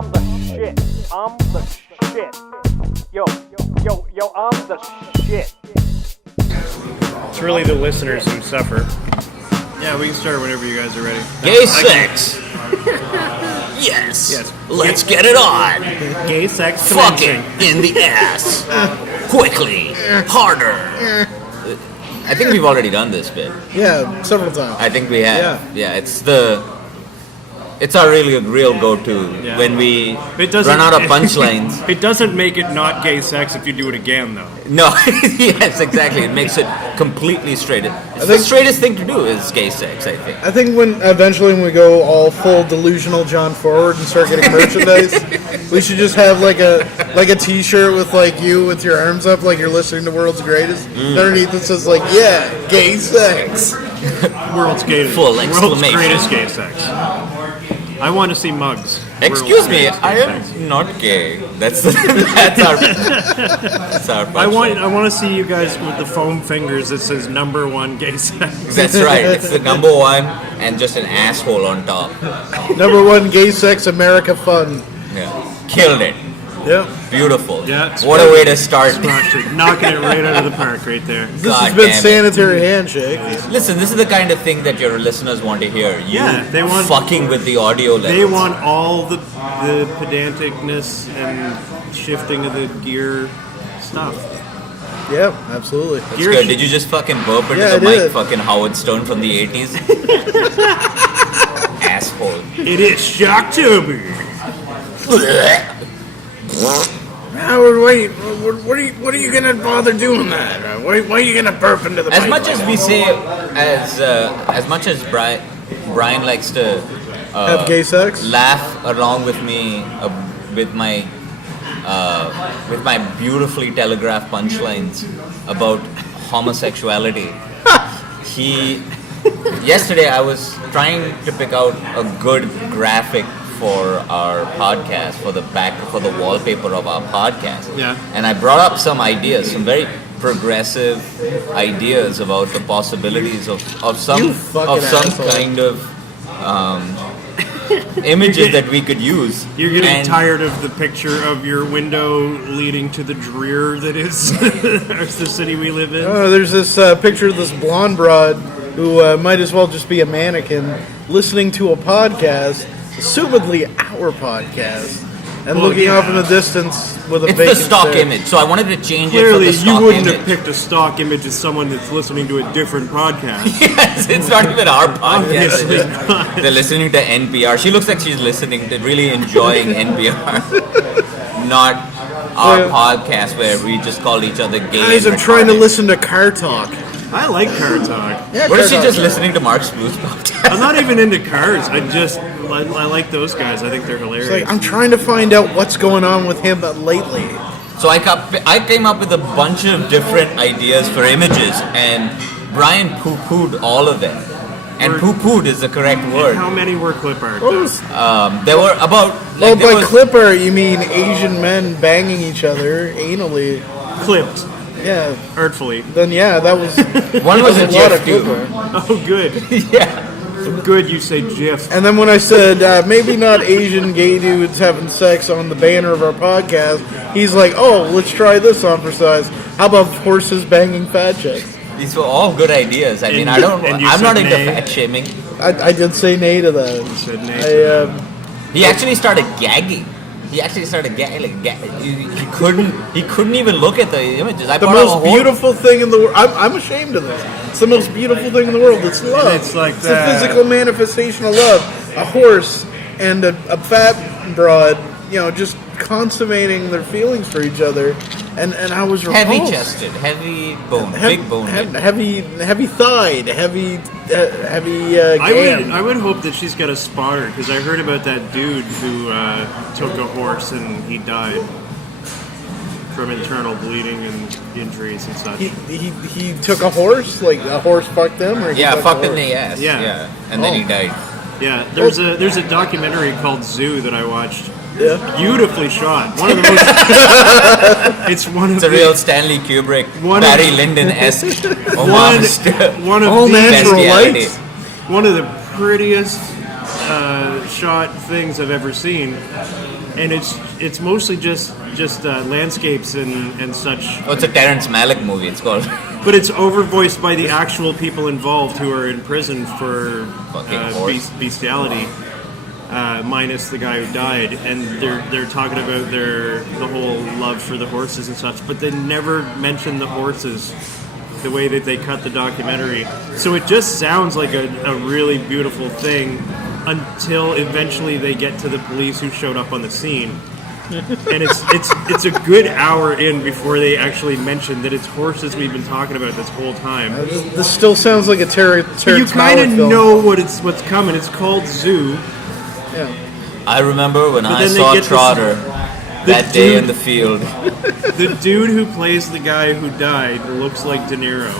I'm the shit. I'm the shit. Yo, I'm the shit. It's really the listeners who suffer. Yeah, we can start whenever you guys are ready. Gay sex. Yes. Let's get it on. Gay sex Fucking commencing. in the ass. Quickly. Harder. I think we've already done this bit. Yeah, several times. I think we have. Yeah. It's our really real go-to when we run out of punchlines. It doesn't make it not gay sex if you do it again, though. No, yes, exactly. It makes it completely straight. It's the straightest thing to do is gay sex, I think. I think when we go all full delusional John Forward and start getting merchandise, we should just have like a T-shirt with like you with your arms up, like you're listening to World's Greatest. Underneath it says like, yeah, gay sex. World's greatest. Full exclamation. World's greatest gay sex. I want to see mugs. Excuse me, I am not gay. That's our I want to see you guys with the foam fingers that says #1 gay sex. That's right. It's the #1 and just an asshole on top. #1 gay sex America fun. Yeah. Killed it. Yeah. Beautiful. Yeah. What a way to start. Knocking it right out of the park right there. This has been Sanitary Handshake. Listen, this is the kind of thing that your listeners want to hear. They want fucking with the audio levels. They want all the pedanticness and shifting of the gear stuff. Yeah, absolutely. That's good. Did you just fucking burp into the mic? Fucking Howard Stone from the 80s? Asshole. It is Shocktober. Howard, wait. What are you gonna bother doing that? Why are you gonna burp into the mic? As much as we say, as much as Brian likes to have gay sex, laugh along with me with my beautifully telegraphed punchlines about homosexuality. Yesterday I was trying to pick out a good graphic for our podcast, for the wallpaper of our podcast. Yeah. And I brought up some ideas, some very progressive ideas about the possibilities of some kind of images that we could use. You're getting tired of the picture of your window leading to the drear that is the city we live in? Oh, there's this picture of this blonde broad who might as well just be a mannequin listening to a podcast, assumedly our podcast, and looking off in the distance with a vacant It's the stock stare. image, so I wanted to change it Clearly, for the stock you wouldn't image. have picked a stock image as someone that's listening to a different podcast. Yes, it's not even our podcast. Obviously They're listening to NPR. She looks like she's listening to really enjoying NPR. Not our podcast where we just call each other gay. Guys, I'm trying to listen to Car Talk. I like Car Talk. Yeah, What Car is she Talk's just right. listening to Mark's Blues podcast? I'm not even into cars. I like those guys. I think they're hilarious. It's like, I'm trying to find out what's going on with him lately. So I came up with a bunch of different ideas for images, and Brian poo-pooed all of them. And poo-pooed is the correct word. How many were clip art? There were about... By clipper, you mean Asian men banging each other anally. Clipped. Yeah. Artfully. Then that was... One was a lot of GIF too. clipper. Oh, good. Yeah. Good you say GIF. And then when I said, maybe not Asian gay dudes having sex on the banner of our podcast, he's like, oh, let's try this on for size. How about horses banging fat chicks? These were all good ideas. I mean, And I'm not into nay. fat shaming. I did say nay to that. You said nay. He actually started gagging. He couldn't even look at the images. The most beautiful thing in the world. I'm ashamed of this. It's the most beautiful thing in the world. It's love. It's like a physical manifestation of love. A horse and a fat broad, just consummating their feelings for each other. And I was repulsed. Heavy chested, heavy bone, big bone. Heavy thighed, heavy I would hope that she's got a spotter, because I heard about that dude who took a horse and he died from internal bleeding and injuries and such. He took a horse, like a horse fucked him, or fucked in the ass. Yeah. And then he died. Yeah, there's a documentary called Zoo that I watched. Yeah. Beautifully shot. One of the most. It's a real Stanley Kubrick, Barry Lyndon-esque one of all the natural lights. One of the prettiest shot things I've ever seen. and it's mostly just landscapes and such. Oh, it's a Terrence Malick movie. It's called. But it's overvoiced by the actual people involved who are in prison for bestiality, minus the guy who died, and they're talking about the whole love for the horses and such, but they never mention the horses the way that they cut the documentary. So it just sounds like a really beautiful thing until eventually they get to the police who showed up on the scene. And it's a good hour in before they actually mention that it's horses we've been talking about this whole time. This still sounds like a Terrence But you kind of Malick film. know what's coming. It's called Zoo. Yeah. I remember when I then they saw get this- Trotter that day in the field. The dude who plays the guy who died looks like De Niro.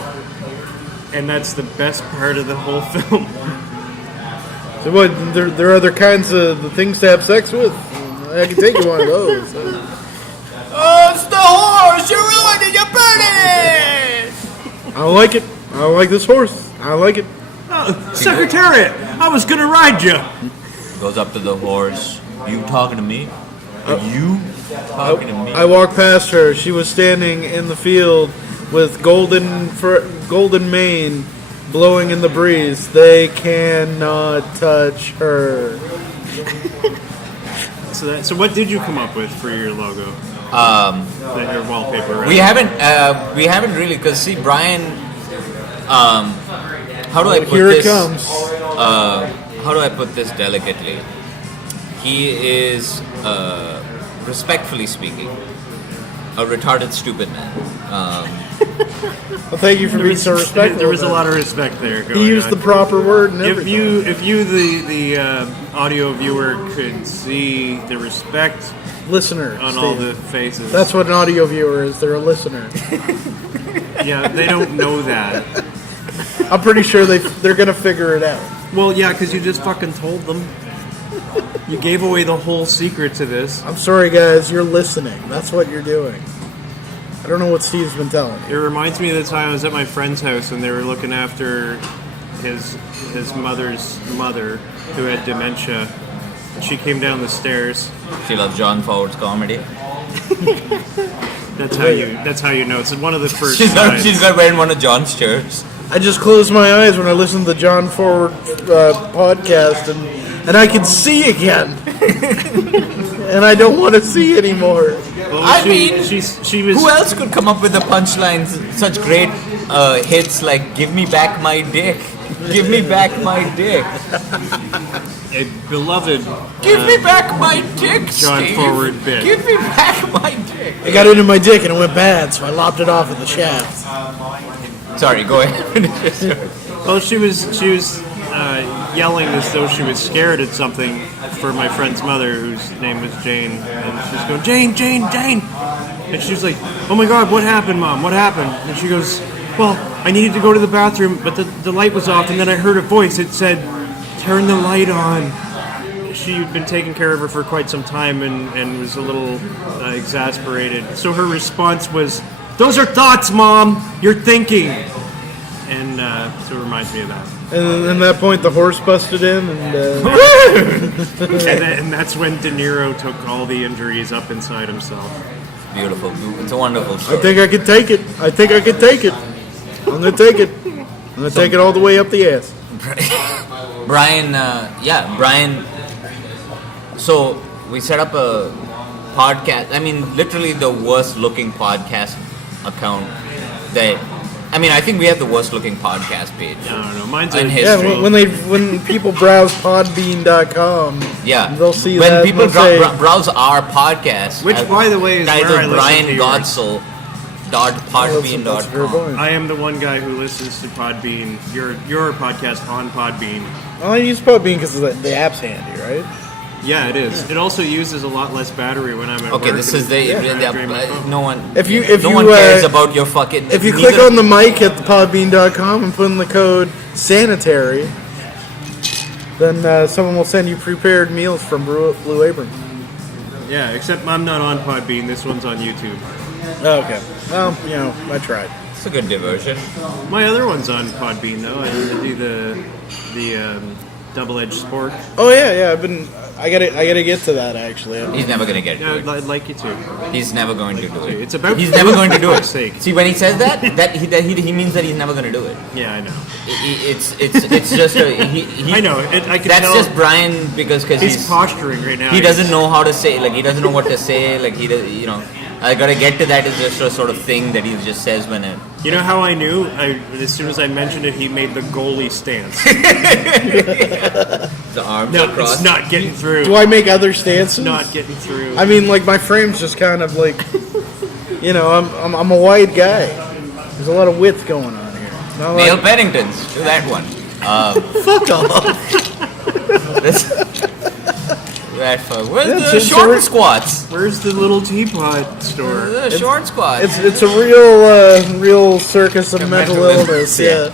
And that's the best part of the whole film. So what? There are other kinds of things to have sex with. I can take you one of those. Oh, it's the horse! You ruined it! You burned it! I like it. I like this horse. I like it. Oh, Secretariat, I was gonna ride you. Goes up to the horse. You talking to me? Are you talking to me? I walked past her. She was standing in the field with golden mane blowing in the breeze. They cannot touch her. So what did you come up with for your logo? Your wallpaper. Right? We haven't really, because see, Brian, how do I put Here this? it comes. How do I put this delicately? He is, respectfully speaking, a retarded, stupid man. Well, thank you for being so respectful. There was a lot of respect there. He used the proper word and If everything. you the audio viewer could see the respect Listener, on Steve. all the faces. That's what an audio viewer is. They're a listener. Yeah, they don't know that. I'm pretty sure they're gonna figure it out. Well, yeah, because you just fucking told them. You gave away the whole secret to this. I'm sorry, guys. You're listening. That's what you're doing. I don't know what Steve's been telling It you. reminds me of the time I was at my friend's house and they were looking after his mother's mother who had dementia. She came down the stairs. She loves John Ford's comedy. That's how you know. It's one of the first She's signs. got wearing one of John's shirts. I just closed my eyes when I listened to the John Ford podcast, and I can see again. And I don't want to see anymore. Well, I she was. Who else could come up with the punchlines, such great hits like "Give me back my dick, give me back my dick, A beloved give me back my dick, John Steve. Forward bit. Give me back my dick." I got into my dick and it went bad, so I lopped it off at the shaft. Sorry, go ahead. Well, she was yelling as though she was scared at something for my friend's mother, whose name was Jane, and she was going, "Jane, Jane, Jane," and she was like, "Oh my God, what happened, Mom? What happened?" And she goes, "Well, I needed to go to the bathroom, but the light was off, and then I heard a voice. It said, 'Turn the light on.'" She'd been taking care of her for quite some time and was a little exasperated. So her response was, "Those are thoughts, Mom. You're thinking." And so it reminds me of that. And at that point, the horse busted in, and And that's when De Niro took all the injuries up inside himself. Beautiful. It's a wonderful I story. think I could take it. I think I could take it. I'm gonna take it. I'm gonna take it all the way up the ass. Brian, Brian. So we set up a podcast. I mean, literally the worst looking podcast account that. I mean, I think we have the worst looking podcast page. I don't know. Mine's In a history. Yeah, when people browse Podbean.com, Yeah, they'll see when that. people and they'll say, browse our podcast, Which, by the way, is titled where I listen Brian to yours. Godsoe dot that's a fair podbean.com. point. I am the one guy who listens to Podbean, your podcast on Podbean. Well, I use Podbean because the app's handy, right? Yeah, it is. It also uses a lot less battery when I'm at Okay, work. this is no one. If you cares about your fucking. If you click on the mic at Podbean.com and put in the code sanitary, then someone will send you prepared meals from Blue Apron. Yeah, except I'm not on Podbean. This one's on YouTube. Okay. Well, I tried. It's a good diversion. My other one's on Podbean though. I do the double-edged sport. Oh yeah. I gotta get to that actually. He's never gonna get Yeah, to it. I'd like you to. He's never going to do it. It's about He's never going to do it. sake. See, when he says that he means that he's never going to do it. Yeah, I know. It's just he I know. I can that's tell just Brian because he's posturing right now. he doesn't know how to say, like, he doesn't know what to say, like, he does, you know. I gotta get to that. Is just a sort of thing that he just says when it. You know how I knew? As soon as I mentioned it, he made the goalie stance. The arms No, across. it's not getting through. Do I make other stances? Not getting through. I mean, like my frame's just kind of like, you know, I'm a wide guy. There's a lot of width going on here. Not Neil like, Pennington's. Do that one. fuck off. Where's Yeah, the short squats? Where's the little teapot store? The short squats. It's a real circus of mental illness. Yeah.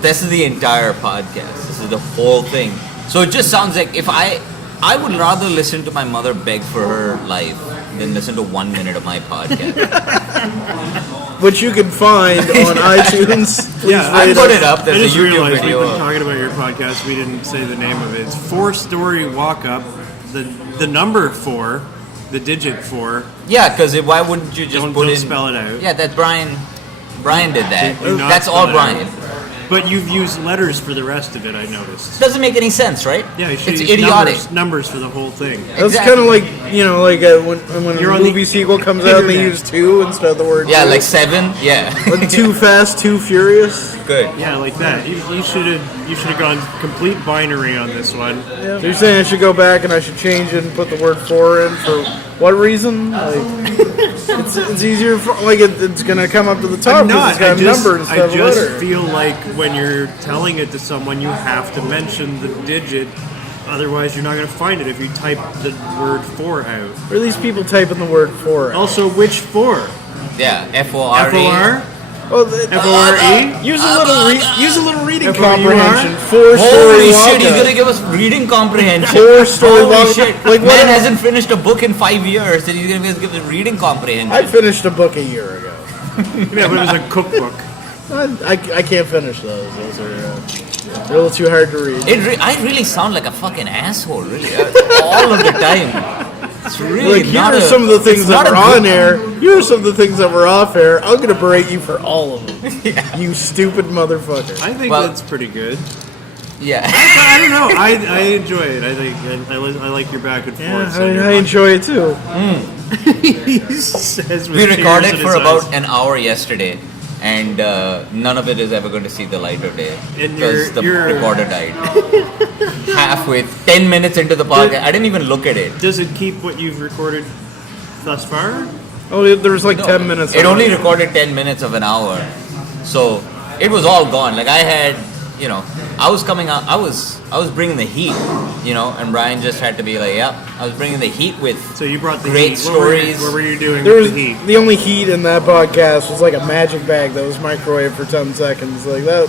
This is the entire podcast. This is the whole thing. So it just sounds like if I would rather listen to my mother beg for her life than listen to 1 minute of my podcast. Which you can find on iTunes. Please Yeah, I rate put us. it up. I There's a just YouTube realized video. we've been talking about your podcast. We didn't say the name of it. It's 4-story walk up. The number 4, the digit 4. Yeah, because why wouldn't you just Don't put in? spell it out. Yeah, that's Brian. Brian did that. Do not That's spell all it Brian. out. But you've used letters for the rest of it. I noticed. Doesn't make any sense, right? Yeah, you should It's use idiotic. numbers for the whole thing. That's Exactly. kind of like, you know, like when You're a on the movie sequel comes out and they internet. use 2 instead of the word Yeah, 2. like 7. Yeah. Like Too Fast, Too Furious. Good. Yeah, like that. You should have gone complete binary on this one. So you're saying I should go back and I should change it and put the word 4 in for what reason? Like, it's easier for, like it's gonna come up to the top I'm because not. it's got a number instead I of a just letter. feel like when you're telling it to someone, you have to mention the digit. Otherwise, you're not going to find it if you type the word 4 out. Or at least people typing the word 4. Also, which 4? Yeah. F-O-R-E. F-O-R? Oh, F-O-R-E? use a little reading F-O-U-R? comprehension. 4-story Holy walk shit, he's up. gonna give us reading comprehension. 4-story Holy walk shit. Like what? Man hasn't finished a book in 5 years and he's gonna give us reading comprehension. I finished a book a year ago. Yeah, but it was a cookbook. I can't finish those. Those are they're a little too hard to read. I really sound like a fucking asshole, really, all of the time. It's really Like, here not are some of the things it's that not were a on good- air. Here are some of the things that were off air. I'm gonna berate you for all of them. You stupid motherfucker. I think Well- that's pretty good. Yeah. I don't know. I enjoy it. I like your back and forth. Yeah, I enjoy it too. He says with We tears recorded in for his about eyes. an hour yesterday, and none of it is ever going to see the light of day And because the you're- recorder died. Halfway, 10 minutes into the podcast, I didn't even look at it. Does it keep what you've recorded thus far? Oh, there was like 10 minutes. It of only recorded 10 minutes of an hour, so it was all gone. Like I had, you know, I was coming out. I was bringing the heat, you know, and Brian just had to be like, "Yep, I was bringing the heat with." So you brought the Great heat. stories. What were you doing There was with the heat? the only heat in that podcast was like a magic bag that was microwaved for 10 seconds. Like that.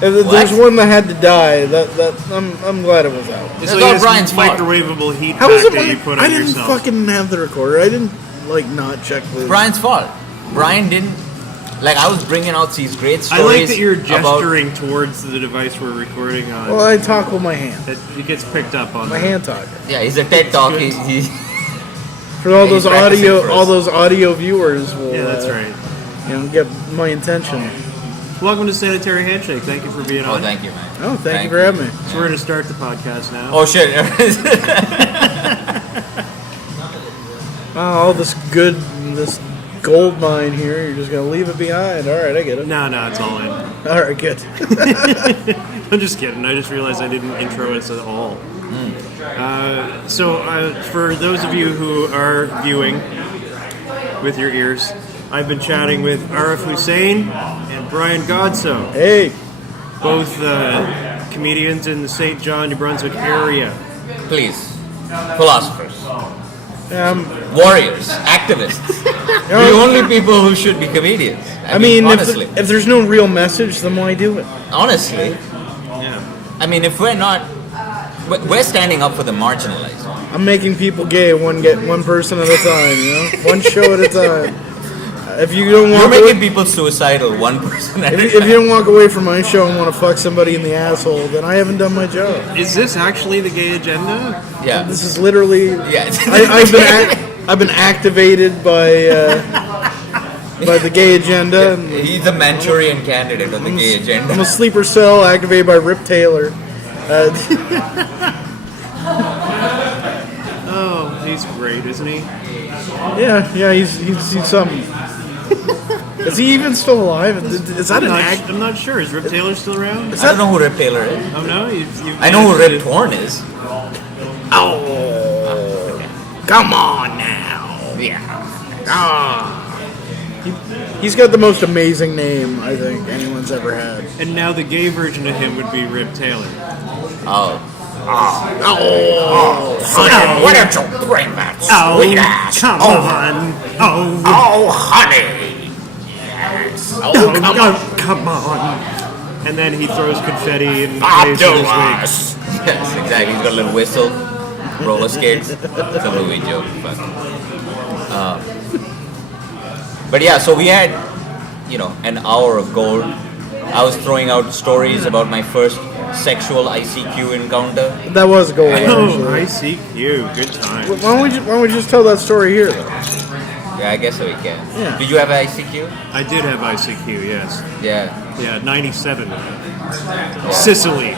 There's one that had to die. That I'm glad it was out. It's That's like all this Brian's fault. microwavable heat How pack is it? that you put I on didn't yourself. fucking have the recorder. I didn't like not check the. Brian's fault. Brian didn't. Like I was bringing out these great I stories. like that you're about, gesturing towards the device we're recording on. Well, I talk with my hand. That it gets picked up on. My hand talking. Yeah, he's a TED Talk. He For all He's those practicing audio, for us. all those audio viewers will. Yeah, that's right. You know, get my intention. Welcome to Sanitary Handshake. Thank you for being Oh, on. thank you, man. Oh, thank you for having me. So we're going to start the podcast now. Oh shit. Wow, all this this gold mine here. You're just gonna leave it behind. All right, I get it. No, it's all in. All right, good. I'm just kidding. I just realized I didn't intro us at all. For those of you who are viewing with your ears, I've been chatting with Arif Hussain and Brian Godsoe, Hey, both comedians in the St. John, New Brunswick area. Please, philosophers, warriors, activists. The only people who should be comedians. I mean, honestly, if there's no real message, then why do it? honestly, Yeah. I mean, if we're standing up for the marginalized. I'm making people gay one person at a time. You know, one show at a time. If you don't You're walk making away, people suicidal, one person at a if you time. don't walk away from my show and want to fuck somebody in the asshole, then I haven't done my job. Is this actually the gay agenda? Yeah. This is literally. Yeah. I've been activated by the gay agenda. And He's a Manchurian candidate on the gay I'm agenda. a sleeper cell activated by Rip Taylor. Oh, he's great, isn't he? Yeah, he's something. Is he even still alive? Is that an act? I'm not sure. Is Rip Taylor still around? I don't know who Rip Taylor is. Oh no, I know who Rip Torn is. Oh, come on now. Yeah. He's got the most amazing name I think anyone's ever had. And now the gay version of him would be Rip Taylor. Oh. Oh, Why don't you bring that sweet ass come over? on! Oh, Oh, honey. Yes. come on! And then he throws confetti and Bob plays with his wig. Douglas. Yes, exactly. He's got a little whistle, roller skates. It's a movie joke. But yeah, so we had, an hour of gold. I was throwing out stories about my first sexual ICQ encounter. that was gold. Oh, Actually. ICQ, good time. Why don't we just tell that story here though? Yeah, I guess so we can. Yeah. Did you have ICQ? I did have ICQ, yes. Yeah. Yeah, 97. Sicily.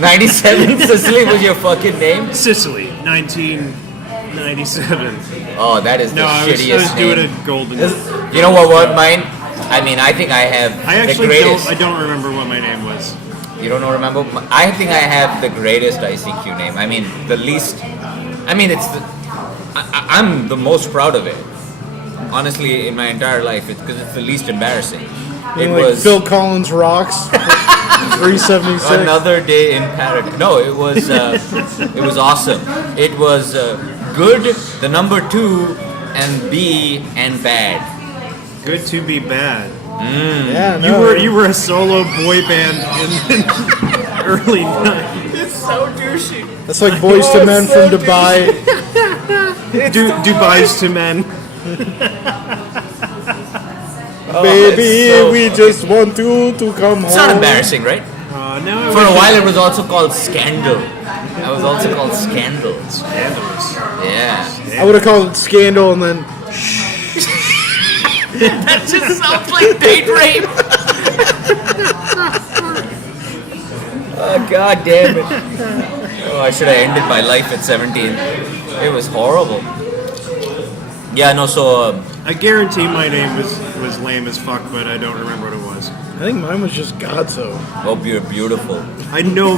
97 Sicily was your fucking name? Sicily, 1997. Oh, that is the No, I was shittiest doing name. a golden. You know what mine? I mean, I think I have I the actually greatest. don't remember what my name was. You don't know, remember? I think I have the greatest ICQ name. I mean, the least. I mean, it's the. I'm the most proud of it. Honestly, in my entire life, it's because it's the least embarrassing. It Like was Phil Collins rocks. 376. another day in paradise. No, it was. It was awesome. It was good, the number 2, and B and bad. Good to be bad. Yeah, no. You were a solo boy band in the early 90s. It's so douchey. That's like Boys to Men from Dubai. Dubai's to men. Baby, so we just want you to come home. It's not embarrassing, right? No, For a while, it was also called Scandal. I was also called Scandal. Scandalous. Yeah. I would have called it Scandal and then That just sounds like date rape. Oh, God damn it. Oh, I should have ended my life at 17. It was horrible. Yeah, no, so... I guarantee my name was lame as fuck, but I don't remember what it was. I think mine was just Godsoe. oh, you're beautiful. I know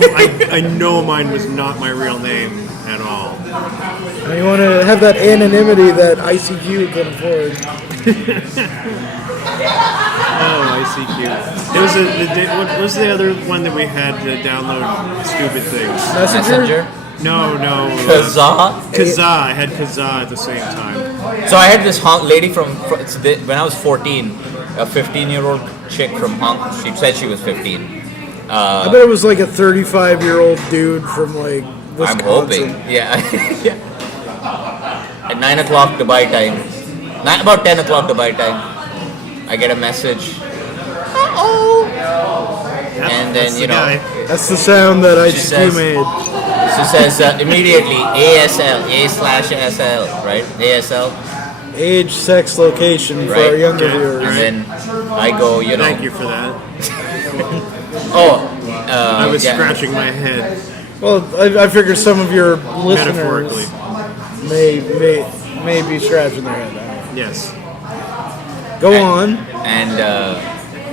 mine was not my real name at all. And you want to have that anonymity that ICQ can afford. Oh, ICQ. There was what was the other one that we had to download stupid things? Messenger? No. Kazaa? Kazaa. I had Kazaa at the same time. So I had this lady when I was 14, a 15-year-old chick from Hong Kong. She said she was 15. I bet it was like a 35-year-old dude from like Wisconsin. I'm hoping. Yeah. Yeah. At 9 o'clock Dubai time, about 10 o'clock Dubai time, I get a message. Uh-oh. Yep, And then, that's the guy. That's the sound that ICQ says- made. She says immediately ASL, A/SL, right? ASL, Age, sex, location for Right. our younger Okay. viewers. and then I go, Thank you for that. I was yeah. scratching my head Well, I figure some of your metaphorically. listeners may be scratching their head. Yes. Go on. And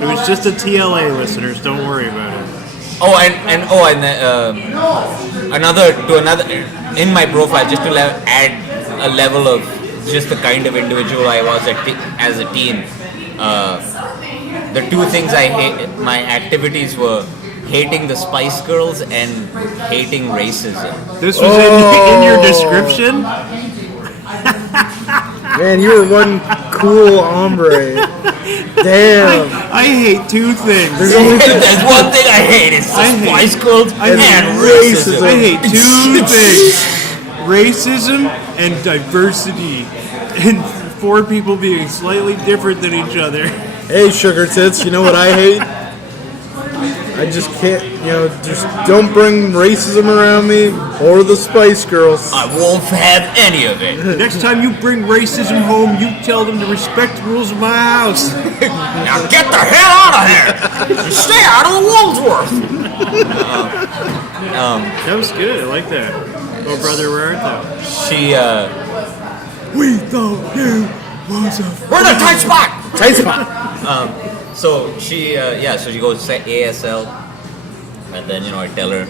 It was just a TLA, listeners. Don't worry about it. another in my profile just to add a level of just the kind of individual I was as a teen. The two things I hate, my activities were hating the Spice Girls and hating racism. This was in your description? Man, you were one cool hombre. Damn. I hate two things. There's only There's one thing I hate, it's the Spice Girls and racism. I hate two things. Racism and diversity. And 4 people being slightly different than each other. Hey, sugar tits, you know what I hate? I just can't, just don't bring racism around me or the Spice Girls. I won't have any of it. Next time you bring racism home, you tell them to respect the rules of my house. Now get the hell out of here! And stay out of the Woolsworth! That was good. I like that. Oh, brother, where art thou? She, We thought you was a... we're in a tight spot! Tight spot. So she, so she goes to ASL, and then, I tell her,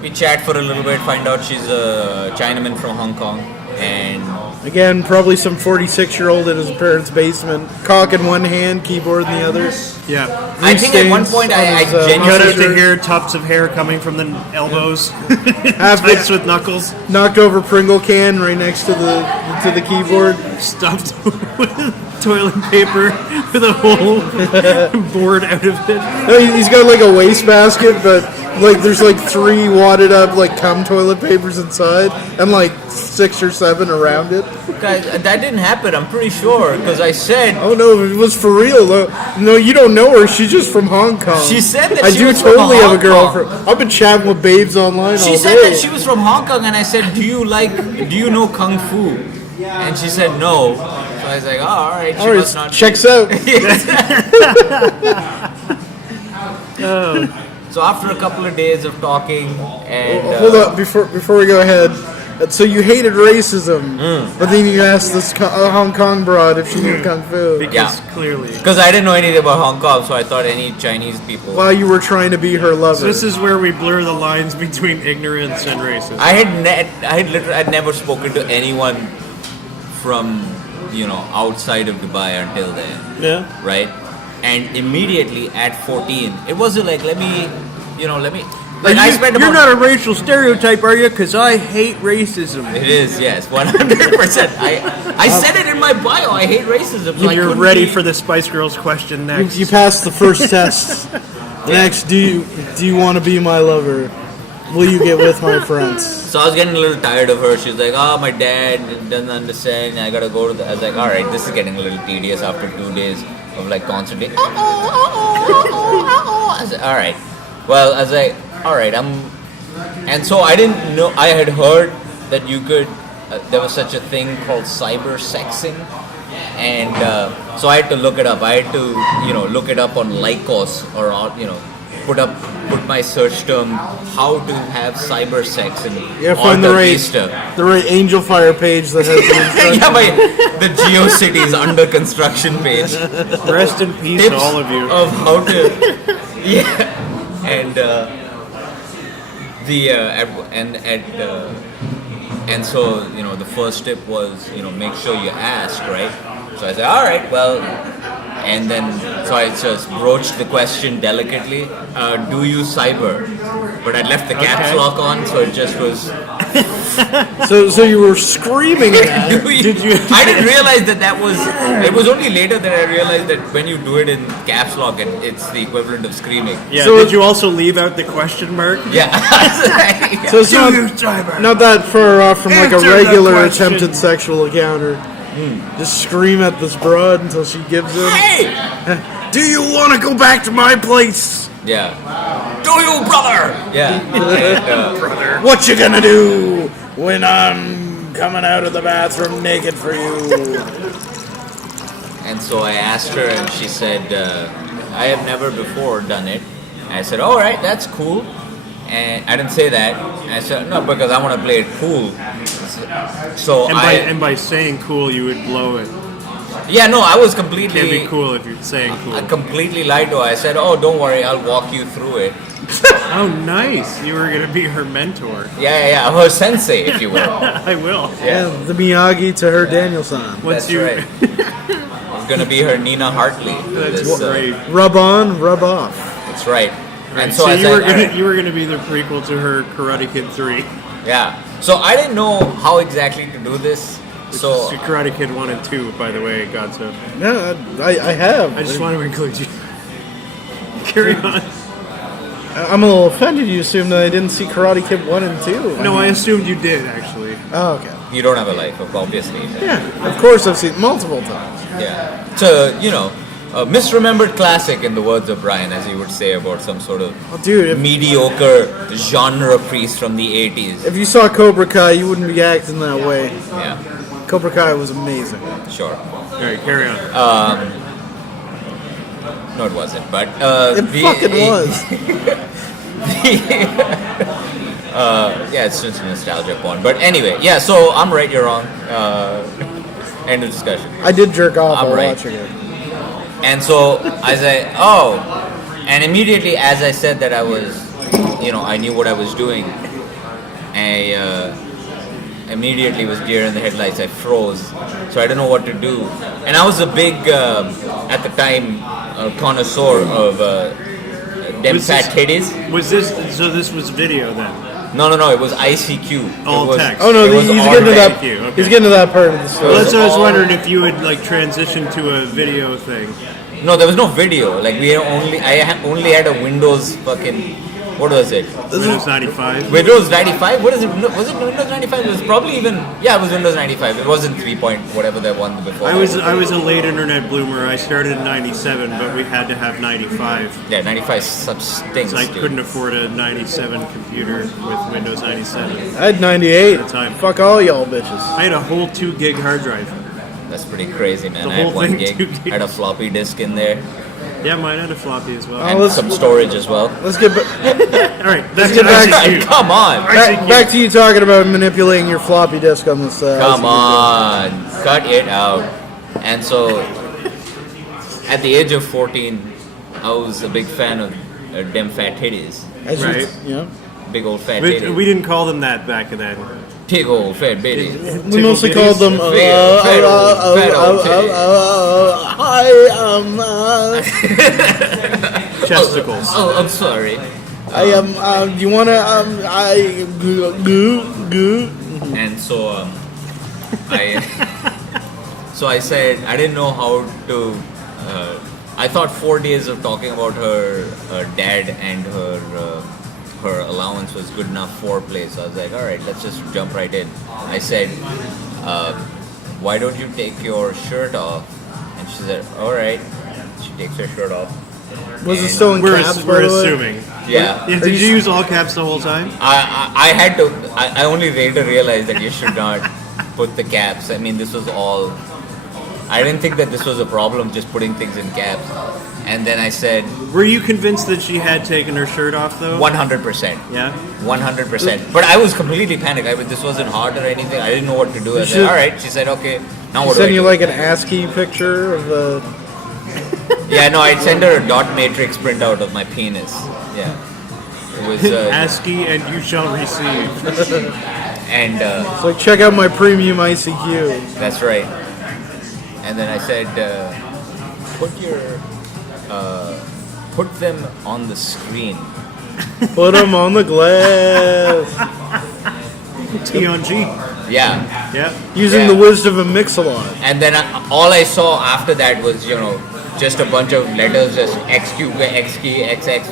we chat for a little bit, find out she's a Chinaman from Hong Kong, and... Again, probably some 46-year-old in his parents' basement, cock in one hand, keyboard in the other. Yeah. I think at one point I genuinely... Cut out to hear tufts of hair coming from the elbows. Fights with knuckles. Knocked over Pringle can right next to the keyboard. Stuffed with toilet paper with a hole bored out of it. No, he's got like a wastebasket, but like there's like 3 wadded up like cum toilet papers inside, and like 6 or 7 around it. Guys, that didn't happen, I'm pretty sure, because I said... Oh no, it was for real. No, you don't know her. She's just from Hong Kong. She said that I she do was totally from have a Hong girlfriend. Kong. I've been chatting with babes online all She day. said that she was from Hong Kong, and I said, do you know Kung Fu? And she said no. So I was like, oh, alright, she must not... Checks out. So after a couple of days of talking, and... Hold up, before we go ahead. So you hated racism, but then you asked this Hong Kong broad if she knew Kung Fu. Because clearly. Because I didn't know anything about Hong Kong, so I thought any Chinese people... While you were trying to be her lover. So this is where we blur the lines between ignorance and racism. I'd never spoken to anyone from, outside of Dubai until then. Yeah. Right? And immediately at 14, it wasn't like, let me... Like I spent You're about... not a racial stereotype, are you? Because I hate racism. It is, yes, 100%. I said it in my bio. I hate racism. So You're ready for the Spice Girls question next. You passed the first test. Next, do you want to be my lover? Will you get with my friends? So I was getting a little tired of her. She was like, oh, my dad doesn't understand. I gotta go to the... I was like, all right, this is getting a little tedious after 2 days of like constantly... I said, all right. Well, I was like, all right, and so I didn't know, I had heard that you could, there was such a thing called cyber sexing, and so I had to look it up. I had to, look it up on Lycos, or, put my search term, how to have cyber sex, and find the right Angel Fire page that has the yeah, the GeoCities under construction page. Rest in peace, Tips all of you. Of how to, and and so the first tip was make sure you ask, right? So I said, all right, well, and then so I just broached the question delicately, do you cyber? But I left the caps lock on, so it just was. So you were screaming at that. I didn't realize that was. It was only later that I realized that when you do it in caps lock, it's the equivalent of screaming. Yeah. So did you also leave out the question mark? Yeah. So it's not that far off from like a regular attempted sexual encounter. Just scream at this broad until she gives in. Hey! Do you want to go back to my place? Yeah. Do you, brother? Yeah. And, Brother. What you gonna do when I'm coming out of the bathroom naked for you? And so I asked her, and she said, I have never before done it. And I said, all right, that's cool. And I didn't say that. And I said, no, because I want to play it cool. So and by saying cool, you would blow it. Yeah, no, I was completely... It'd be cool if you're saying cool. I completely lied to her. I said, oh, don't worry, I'll walk you through it. Oh, nice. You were going to be her mentor. Yeah, her sensei, if you will. I will. Yeah, the Miyagi to her Danielson. That's right. I'm going to be her Nina Hartley. That's great. Rub on, rub off. That's right. Right. And so you were gonna be the prequel to her Karate Kid 3. Yeah. So I didn't know how exactly to do this. So Karate Kid 1 and 2, by the way, Godsoe. Yeah, I have. I just want to include you. Carry on. I'm a little offended you assumed that I didn't see Karate Kid 1 and 2. No, I assumed you did, actually. Oh, okay. You don't have a life, obviously. Yeah, of course I've seen it multiple times. Yeah. It's a, a misremembered classic in the words of Brian, as he would say about some sort of Well, dude, mediocre genre piece from the 80s. if you saw Cobra Kai, you wouldn't be acting that way. Yeah, Cobra Kai was amazing. sure. All right, carry on. No, it wasn't, but... It fucking was. Yeah, it's just a nostalgia porn. But anyway, yeah, so I'm right, you're wrong. End of discussion. I did jerk off I'm while right. watching it. And so I say, and immediately as I said that I was, I knew what I was doing, I immediately was deer in the headlights. I froze, so I didn't know what to do. And I was a big, at the time, connoisseur of them fat titties. This was video then? No, it was ICQ. All It was, text. Oh no, It was he's all getting to that. ICQ, okay. He's getting to that part of the story. Well, that's what I was all- wondering if you would like transition to a video thing. No, there was no video. Like I only had a Windows fucking, what was it? Windows 95. Windows 95? What is it? Was it Windows 95? It was probably even, it was Windows 95. It wasn't 3 point whatever that one before. I was a late internet bloomer. I started in 97, but we had to have 95. Yeah, 95 such stinks. So I dude. couldn't afford a 97 computer with Windows 97. I had 98. At the time. Fuck all y'all bitches. I had a whole 2 gig hard drive. That's pretty crazy, man. The I had whole 1 thing, gig. 2 I had a gigs. floppy disk in there Yeah, mine had a floppy as well. Oh, and let's- some storage as well. Let's get All right, that's get back- ICQ. Come on. back to you talking about manipulating your floppy disk on this. Come ICQ. on. Cut it out. And so, at the age of 14, I was a big fan of them fat titties. As you- Right. yeah. Big old fat We titties. didn't call them that back then. Big old fat bitties. We mostly called them. Hi, Chesticles. Oh, I'm sorry. I am. Do you wanna? I goo. And so I said I didn't know how to. I thought 4 days of talking about her dad and her allowance was good enough foreplay. So I was like, all right, let's just jump right in. I said, why don't you take your shirt off? And she said, all right. She takes her shirt off. Was it still in We're, caps? by we're the way? assuming. Yeah. Yeah, did you use all caps the whole time? I had to. I only later realized that you should not put the caps. I mean, this was all. I didn't think that this was a problem, just putting things in caps. And then I said, Were you convinced that she had taken her shirt off though? 100%. Yeah. 100%. But I was completely panicked. This wasn't hard or anything. I didn't know what to do. I said, should- all right. She said, okay. Now She what do I sent you do? like an ASCII picture of the. Yeah, no, I'd send her a dot matrix printout of my penis. Yeah. It was. ASCII and you shall receive. And. It's like check out my premium ICQ. That's right. And then I said, put them on the screen. Put them on the glass. T-on-G. Yeah. Yeah. Using Yeah. the wisdom of Mix-a-Lot. And then all I saw after that was, just a bunch of letters, just XQ, XK, XX,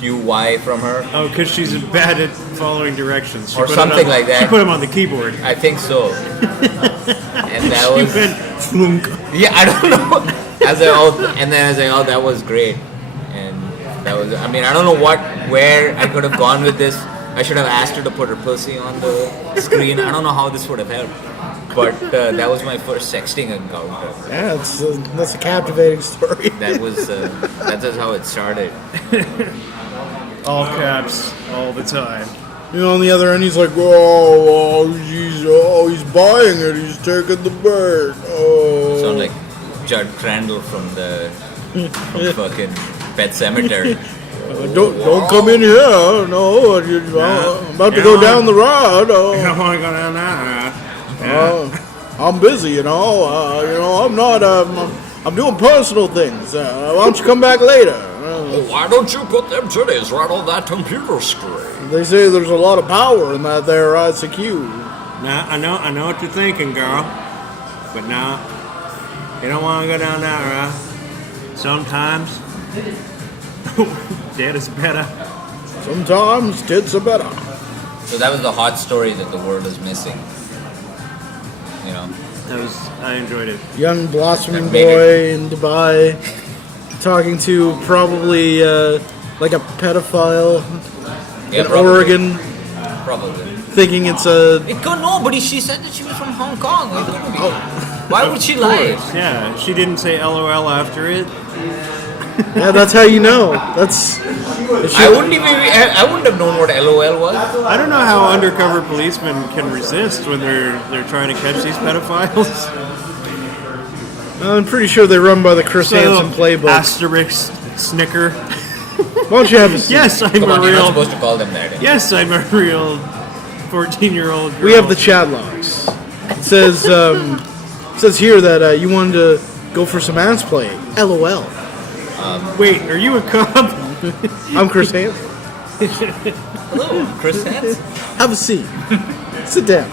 QY from her. Oh, because she's bad at following directions. She Or put it something on- like that. She put them on the keyboard. I think so. And that She was. went flunk. Yeah, I don't know. And then I was like, oh, that was great. And that was, I don't know where I could have gone with this. I should have asked her to put her pussy on the screen. I don't know how this would have helped. But that was my first sexting encounter. Yeah, that's a captivating story. That was, that's just how it started. All caps, all the time. On the other end, he's like, he's buying it. He's taking the bird. Oh. Sound like Judd Crandall from from fucking Pet Cemetery. Don't come in here. No, I'm about to go down the road. I'm busy, I'm not. I'm doing personal things. Why don't you come back later? Why don't you put them titties right on that computer screen? They say there's a lot of power in that there ICQ. Now, I know what you're thinking, girl. But now, you don't want to go down that route. Sometimes, Dad is better. Sometimes tits are better. So that was the hot story that the world is missing. You know. I enjoyed it. Young blossoming That made boy in Dubai talking to probably like a pedophile Yeah, in probably. Oregon, Probably. thinking it's a. Nobody. She said that she was from Hong Kong. It couldn't be. Why would she lie? Yeah, she didn't say LOL after it. Yeah, that's how you know. That's. I wouldn't have known what LOL was. I don't know how undercover policemen can resist when they're trying to catch these pedophiles. I'm pretty sure they run by the Chris Hansen playbook. Asterisk snicker. Why don't you have a seat? Yes, I'm Come on, a you're not real. supposed to call them that. Yes, I'm a real 14-year-old girl. We have the chat logs. It says here that you wanted to go for some ass playing. LOL. Wait, are you a cop? I'm Chris Hansen. Hello, Chris Hansen. Have a seat. Sit down.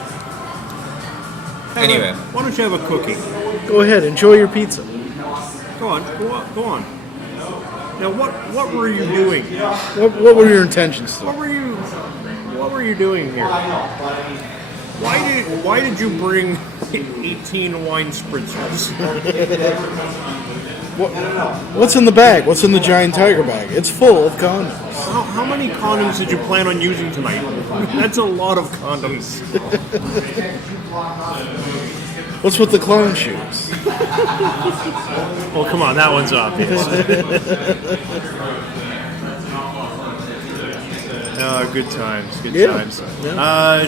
Anyway. Why don't you have a cookie? Go ahead. Enjoy your pizza. Go on. Now, what were you doing? What were your intentions? What were you doing here? Why did you bring 18 wine spritzers? What's in the bag? What's in the giant tiger bag? It's full of condoms. How many condoms did you plan on using tonight? That's a lot of condoms. What's with the clown shoes? Well, come on, that one's obvious. Good times, good Yeah. times.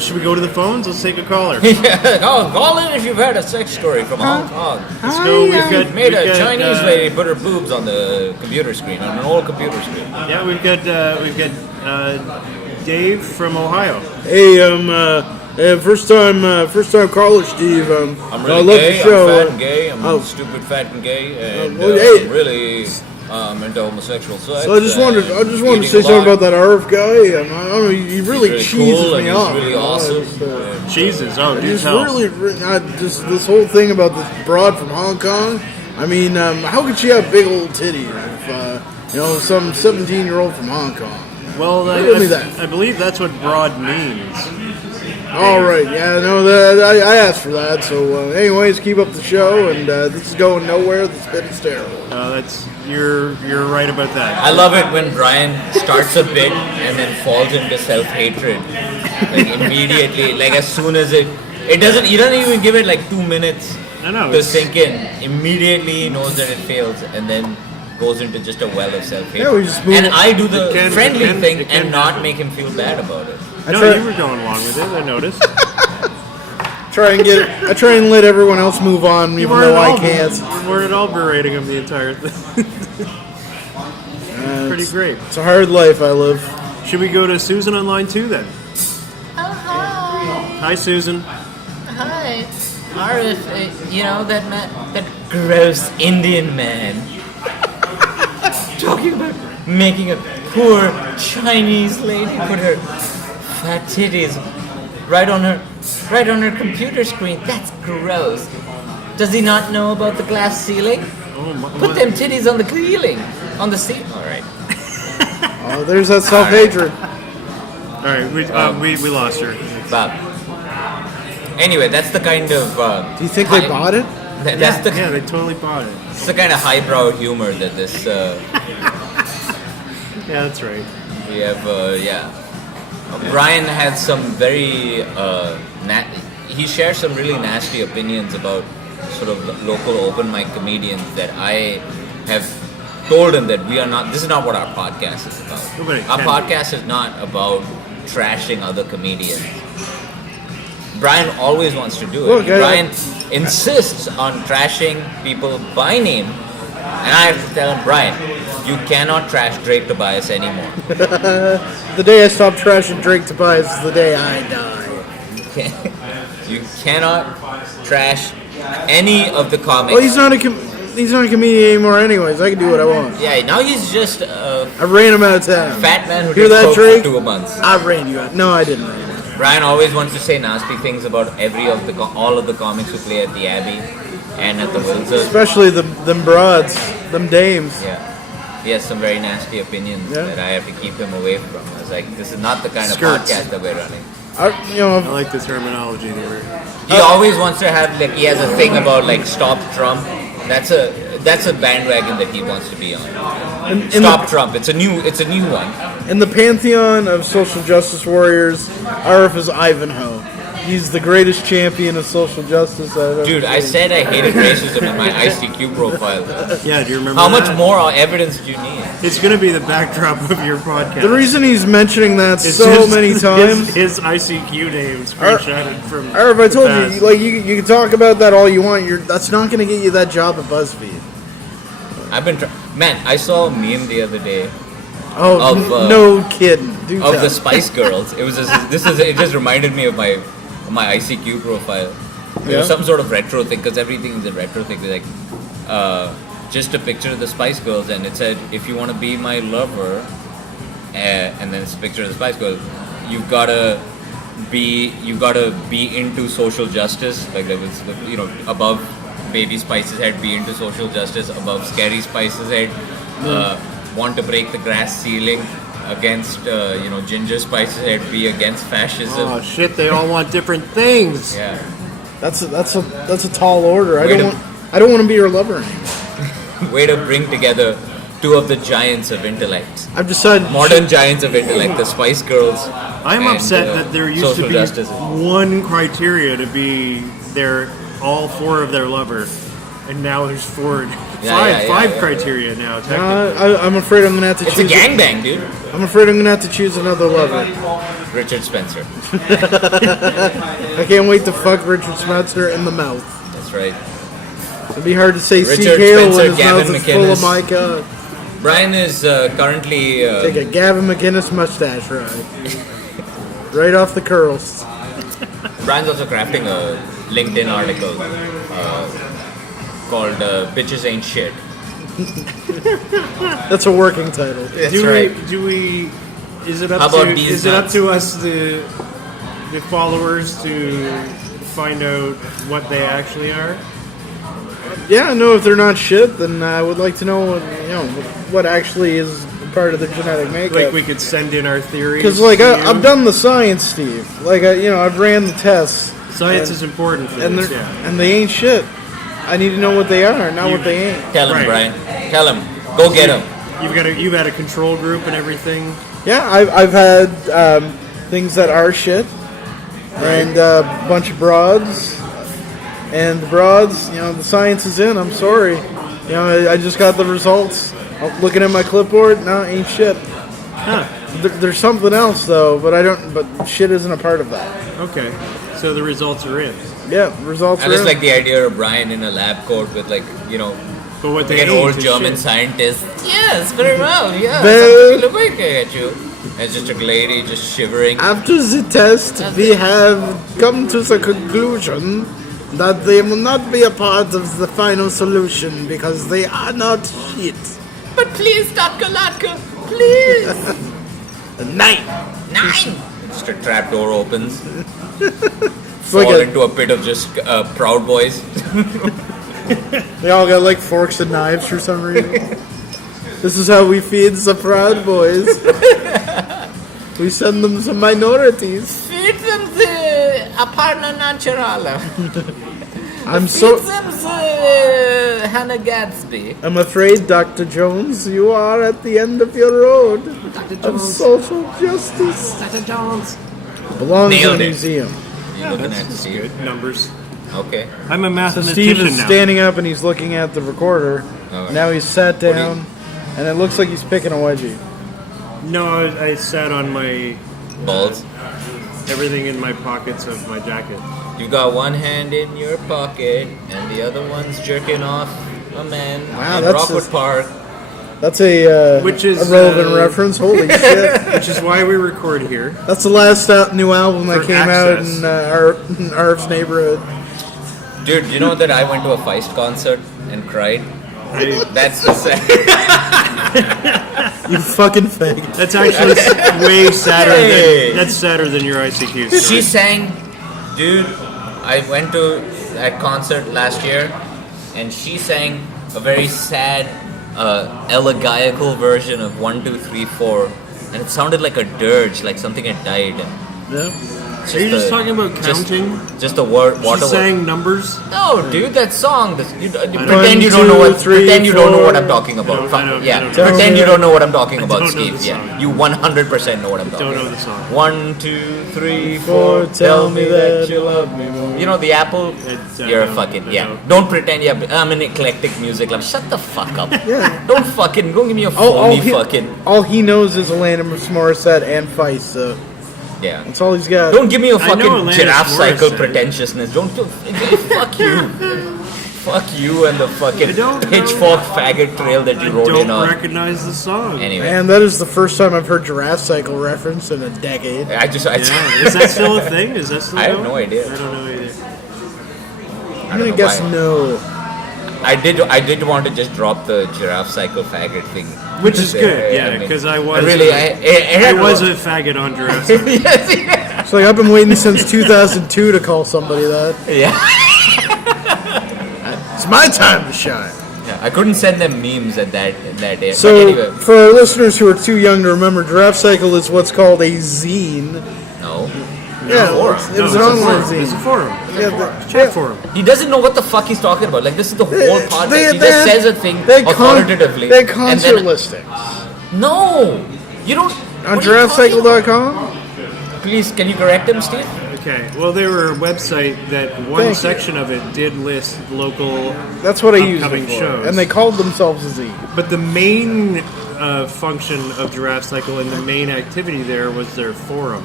Should we go to the phones? Let's take a caller. Call in if you've had a sex story from Hong Kong. Let's go. We've Made a got, Chinese lady put her boobs on the computer screen, on an old computer screen. Yeah, we've got Dave from Ohio. Hey, first time caller, Steve. I'm I really love gay, the show. I'm fat and gay, I'm Oh. stupid, fat and gay, and hey. I'm really into homosexual sex. So I just wanted to say something about that Arif guy. I don't know, he really Really cheeses cool, and me he's off. really you know, awesome. Jesus, oh, do He's tell. really, just this whole thing about this broad from Hong Kong. I mean, how could she have big old titties if, some 17-year-old from Hong Kong? Well, Tell me that. I believe that's what broad means. All right, yeah, no, I asked for that. So, anyways, keep up the show, and this is going nowhere. The spit is terrible. You're right about that. I love it when Brian starts a bit and then falls into self-hatred. Like immediately, like as soon as he doesn't even give it like 2 minutes I know, to it's- sink in. Immediately he knows that it fails and then goes into just a well of self-hatred. Yeah, we just move and on. I do the It can- friendly it can- thing it can and not happen. make him feel bad about it. No, try- you were going along with it. I noticed. I try and let everyone else move on, even though I can't. You weren't at all berating him the entire thing. Pretty great. It's a hard life I live. Should we go to Susan on line 2 then? Oh, hi. Hi, Susan. Hi. Arif, that man, that gross Indian man, talking about making a poor Chinese lady put her fat titties right on her computer screen. That's gross. Does he not know about the glass ceiling? Put them titties on the ceiling, on the ceiling. All right. Oh, there's that self-hatred. All right, we lost her. But anyway, that's the kind of. Do you think they bought it? That's the Yeah, they totally bought it. it's the kind of highbrow humor that this Yeah, that's right. we have. Brian had some very. He shares some really nasty opinions about sort of local open mic comedians that I have told him that we are not. This is not what our podcast is about. Nobody Our can. podcast is not about trashing other comedians. Brian always wants to do it. Look, Brian insists on trashing people by name, and I have to tell him, Brian, you cannot trash Drake Tobias anymore. The day I stop trashing Drake Tobias is the day I die. You cannot trash any of the comics. Well, he's not a comedian anymore, anyways. I can do what I want. Yeah, now he's just a I ran him out of town. fat man who Hear did that, coke Drake? for 2 months. I ran you out. No, I didn't ran you out. Brian always wants to say nasty things about all of the comics who play at the Abbey and at the Wilson. Especially them broads, them dames. Yeah, he has some very nasty opinions that I have to keep him away from. I was like, this is not the kind Skirts. of podcast that we're running. I like the terminology there. He always wants to have like he has a thing about like stop Trump. That's a bandwagon that he wants to be on. Stop Trump. It's a new one. In the pantheon of social justice warriors, Arif is Ivanhoe. He's the greatest champion of social justice I've ever Dude, I seen. said I hated racism in my ICQ profile. Yeah, do you remember How that? much more evidence do you need? It's going to be the backdrop of your podcast. The reason he's mentioning that It's so just many times. His ICQ name screenshotted from. Arif, I told the you, like you can talk about that all you want. That's not going to get you that job at BuzzFeed. I've been man. I saw a meme the other day Oh, no kidding. Do of tell. the Spice Girls. It was it just reminded me of my ICQ profile. It Yeah? was some sort of retro thing because everything is a retro thing. They're like just a picture of the Spice Girls, and it said, "If you want to be my lover," and then it's a picture of the Spice Girls. You've gotta be into social justice. Like there was, above Baby Spice's head, be into social justice. Above Scary Spice's head, want to break the glass ceiling. Against Ginger Spice's head, be against fascism. Oh shit! They all want different things. Yeah. That's a tall order. I don't want to be your lover anymore. Way to bring together two of the giants of intellect. I've decided Modern giants of intellect, the Spice Girls. I'm and, upset that there used to social be justice. one criteria to be all four of their lover, and now there's five criteria now. Technically. I'm afraid I'm gonna have to It's a choose. gangbang, dude. I'm afraid I'm gonna have to choose another lover. Richard Spencer. I can't wait to fuck Richard Spencer in the mouth. That's right. It'd be hard to say Richard Seek Hale Spencer, when his Gavin mouth is full of McInnes. my God. Brian is currently. Take a Gavin McInnes mustache ride. Right off the curls. Brian's also crafting a LinkedIn article called "Bitches Ain't Shit." That's a working title. That's do right. we? Is it How up about to? these Is it up nuts? to us, the followers, to find out what they actually are? Yeah, no, if they're not shit, then I would like to know, what actually is part of their genetic makeup. Like we could send in our theories. Because, like, to I've you? done the science, Steve. Like, I've ran the tests. Science and- is important for and this. they're Yeah. and they ain't shit. I need to know what they are, not what they ain't. Tell him, Right. Brian. Tell him. Go get him. You've had a control group and everything. Yeah, I've had things that are shit, and a bunch of broads, and the broads, the science is in. I'm sorry, I just got the results. I'm looking at my clipboard, no, ain't shit. Huh. There's something else though, but I don't. But shit isn't a part of that. Okay. So the results are in. Yeah, results I are just in. like the idea of Brian in a lab coat with But what they like an ain't old is German shit. scientist. Yes, very well. Yeah, Well- looking at you. And it's just a lady just shivering. After the test, we have come to the conclusion that they will not be a part of the final solution because they are not shit. But please, Dr. Latka, please. 9. 9. Just a trap door opens. like Fall a- into a pit of just Proud Boys. They all got like forks and knives for some reason. This is how we feed the Proud Boys. We send them some minorities. Feed them the Aparna Naturala. I'm so. them the Hannah Gadsby. I'm afraid, Dr. Jones, you are at the end of your road of social justice. Dr. Jones. Belongs Nailed in a it. museum. You're looking at That's Steve. good. Numbers. Okay. I'm a So mathematician Steve is now. standing up and he's looking at the recorder. Alright. Now he's sat do you- down, and it looks like he's picking a wedgie. No, I sat on my Balls. everything in my pockets of my jacket. You got one hand in your pocket and the other one's jerking off a man Wow, in that's Rockwood just- Park. That's a Which is, a relevant reference. Holy shit! Which is why we record here. That's the last new album that For came out access. in Arif's neighborhood. Dude, you know that I went to a Feist concert and cried? That's the sad. You fucking fake. That's actually way sadder Hey. than sadder than your ICQ. She sang, dude, I went to that concert last year and she sang a very sad elegiacal version of 1, 2, 3, 4, and it sounded like a dirge, like something had died. Yeah. Are you just talking about counting? Just the word water. She's saying numbers? No, dude, that song. Pretend 1, you don't know 2, what. 3, Pretend you don't know what 4. I'm talking about. I don't Pretend you don't know what I'm talking I about, don't know Steve. the Yeah, song. you 100% know what I'm talking Don't know about. the song. 1, 2, 3, 4. Tell me that you love me more. You know the Apple. You're a fucking Don't pretend. Yeah, I'm an eclectic music lover. Shut the fuck up. Yeah. Don't give me a phony fucking. All he knows is Alanis Morissette and Feist, so Yeah. that's all he's got. Don't give me a I know fucking Alanis giraffe cycle Morissette. pretentiousness. Fuck you. Fuck you and the fucking I don't know. pitchfork faggot trail that you I rode in don't on. recognize the song. Anyway, Man, that is the first time I've heard Giraffe Cycle referenced in a decade. I Yeah, is that still a thing? Is that still I have going? no idea. I don't know either. I'm gonna guess why. no. I did want to just drop the giraffe cycle faggot thing, Which is good, I yeah, mean, because I was really I was a faggot on Jurassic. yes, yeah. It's like I've been waiting since 2002 to call somebody that. Yeah. It's my time to shine. Yeah, I couldn't send them memes at that day. So, but anyway, for our listeners who are too young to remember, Giraffe Cycle is what's called a zine. no. Yeah, forum. it was an it's a online forum. It's a zine. forum. Yeah, the- Chat forum. He doesn't know what the fuck he's talking about. Like, this is the whole podcast. He just had- says a thing they had authoritatively. They had and concert then, listings. No! You don't. On what are you talking giraffecycle.com? Please, can you correct him, Steve? Okay. Well, they were a website that one Thank you. section of it did list local, That's what I used it Upcoming for. shows. And they called themselves a zine. but the main function of Giraffe Cycle and the main activity there was their forum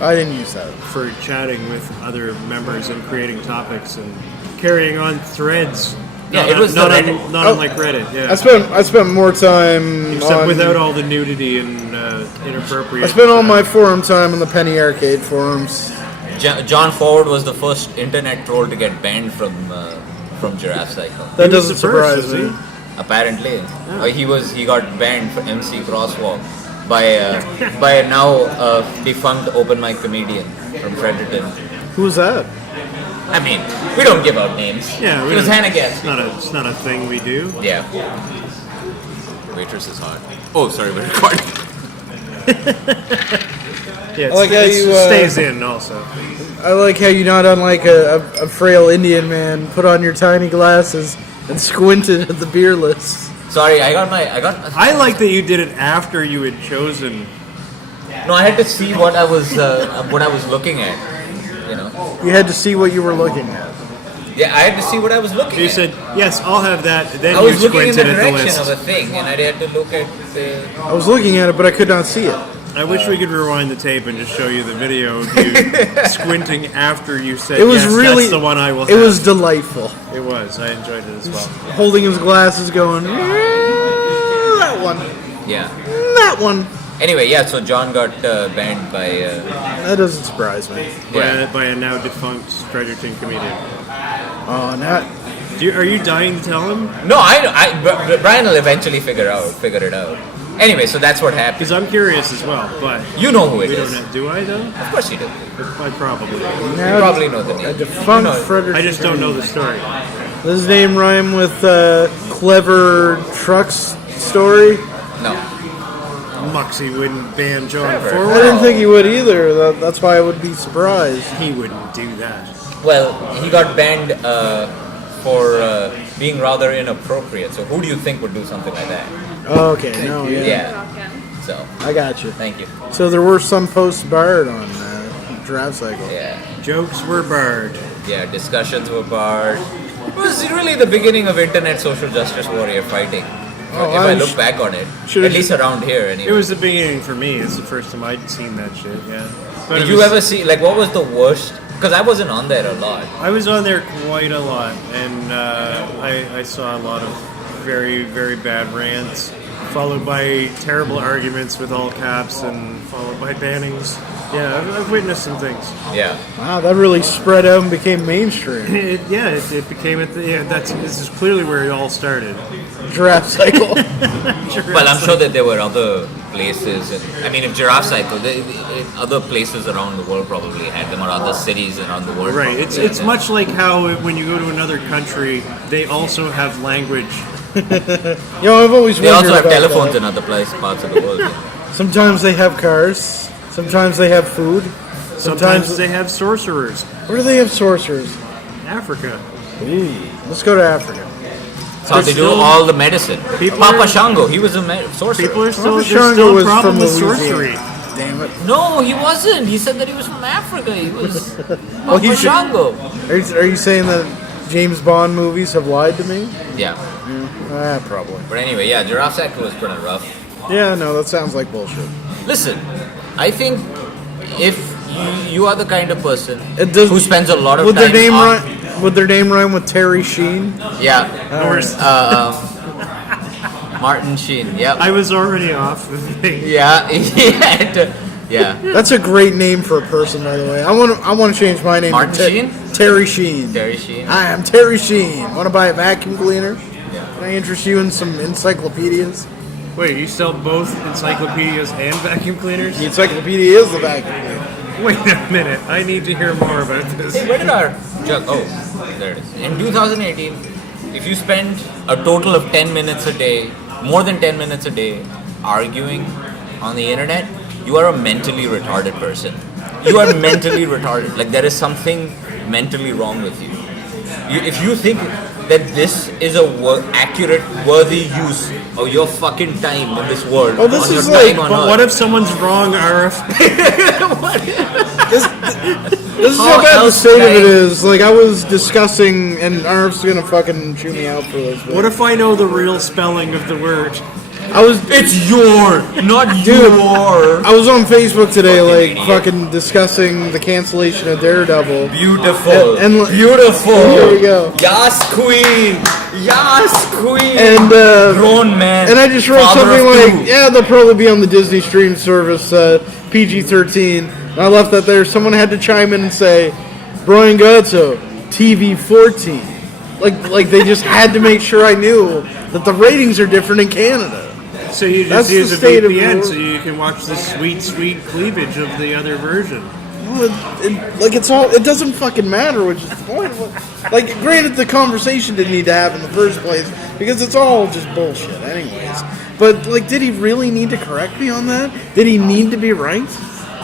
I didn't use that. for chatting with other members and creating topics and carrying on threads. Yeah, Not it was not, the Reddit. not unlike Reddit. Yeah. I spent more time Except on, without all the nudity and inappropriate. I spent all my forum time on the Penny Arcade forums. John Forward was the first internet troll to get banned from Giraffe Cycle. That He was doesn't the first, surprise was me. Apparently, he got banned for MC Crosswalk by a now defunct open mic comedian from Fredericton. Who's that? I mean, we don't give out names. Yeah, it was don't- Hannah Gatsby. It's not a thing we do. Yeah. Waitress is hot. Oh, sorry, we're recording. Yeah, I like how it you, stays in also. I like how you, not unlike a frail Indian man, put on your tiny glasses and squinted at the beer list. Sorry, I got. I like that you did it after you had chosen. No, I had to see what I was looking at. You know. You had to see what you were looking at. Yeah, I had to see what I was looking You at. said yes, I'll have that. Then I you was looking in the squinted at the direction list. of a thing, and I had to look at the. I was looking at it, but I could not see it. I wish we could rewind the tape and just show you the video of you squinting after you said It was yes, really. that's the one I will It have. was delightful. It was. I enjoyed it as well. Holding his glasses, going, that one, Yeah. that one. Anyway, yeah. So John got banned by. That doesn't surprise me. By a now defunct Fredericton comedian. Oh, not. Are you dying to tell him? No, Brian will eventually figure it out. Anyway, so that's what happened. Because I'm curious as well. But You know who it we is. don't know. Do I though? Of course you do. I probably. You probably know the A name. defunct You know it. Frederick. I just don't know the story. Does his name rhyme with clever trucks story? No. Moxie wouldn't ban John Clever. I Forward. didn't think he would either. That's why I would be surprised. He wouldn't do that. Well, he got banned for being rather inappropriate. So who do you think would do something like that? Okay, no, yeah. Yeah. So, I got you. thank you. So there were some posts barred on Draft Cycle. Yeah. Jokes were barred. Yeah, discussions were barred. It was really the beginning of internet social justice warrior fighting. Oh, if I I look back on it, should've- at least around here anyway. It was the beginning for me. It's the first time I'd seen that shit. Yeah. But Did it you was- ever see, like, what was the worst? Because I wasn't on there a lot. I was on there quite a lot, and I saw a lot of very, very bad rants, followed by terrible arguments with all caps, and followed by bannings. Yeah, I've witnessed some things. Yeah. Wow, that really spread out and became mainstream. It became this is clearly where it all started. Draft Cycle. Well, I'm sure that there were other places. I mean, if Giraffe Cycle, other places around the world probably had them, or other cities around the world. Right. probably It's had them. much like how when you go to another country, they also have language I've always They wondered also have about telephones that. in other parts of the world. Sometimes they have cars. Sometimes they have food. Sometimes they have sorcerers. Where do they have sorcerers? Africa. Let's go to Africa. That's how they do still- all the medicine. People Papa are- Shango, he was a sorcerer. People are still, Papa there's Shango still a was problem from with Louisiana. sorcery. Damn it. No, he wasn't. He said that he was from Africa. He was Well, he Papa should- Shango. Are you saying that James Bond movies have lied to me? Yeah. Probably. But anyway, yeah, Giraffe's act was pretty rough. Yeah, no, that sounds like bullshit. Listen, I think if you are the kind of person It does- who spends a lot of Would time their name on, rhyme? Would their name rhyme with Terry Sheen? yeah, Norse. Martin Sheen, yeah, I was already off. yeah, yeah. That's a great name for a person, by the way. I want to change my name Martin to Sheen? Terry Sheen. Terry Sheen. Hi, I'm Terry Sheen. Want to buy a vacuum cleaner? Can I interest you in some encyclopedias? Wait, you sell both encyclopedias and vacuum cleaners? The encyclopedia is the vacuum cleaner. Wait a minute. I need to hear more about this. Hey, where did our jug? Oh, there it is. In 2018, if you spend a total of 10 minutes a day, more than 10 minutes a day, arguing on the internet, you are a mentally retarded person. You are mentally retarded. Like, there is something mentally wrong with you. If you think that this is a accurate, worthy use of your fucking time in this world, Oh, this on your is like- time on But Earth, what if someone's wrong, Arif? This is How how bad the else state of can it I- is. Like, I was discussing, and Arf's gonna fucking chew me out for this. What if I know the real spelling of the word? I was it's your, not Dude. your. I was on Facebook today, Fucking like, idiot. fucking discussing the cancellation of Daredevil. Beautiful. And- Beautiful. Here we go. Yes, queen. Yes, queen. And grown man. and I just wrote father something of like, two. yeah, they'll probably be on the Disney stream service, PG-13. And I left that there. Someone had to chime in and say, Brian Godsoe, TV-14. Like they just had to make sure I knew that the ratings are different in Canada. So you That's just use the a state of VPN war. so you can watch the sweet, sweet cleavage of the other version. Well, it doesn't fucking matter, which is the point. Like, granted, the conversation didn't need to happen in the first place because it's all just bullshit, anyways. But like, did he really need to correct me on that? Did he need to be right?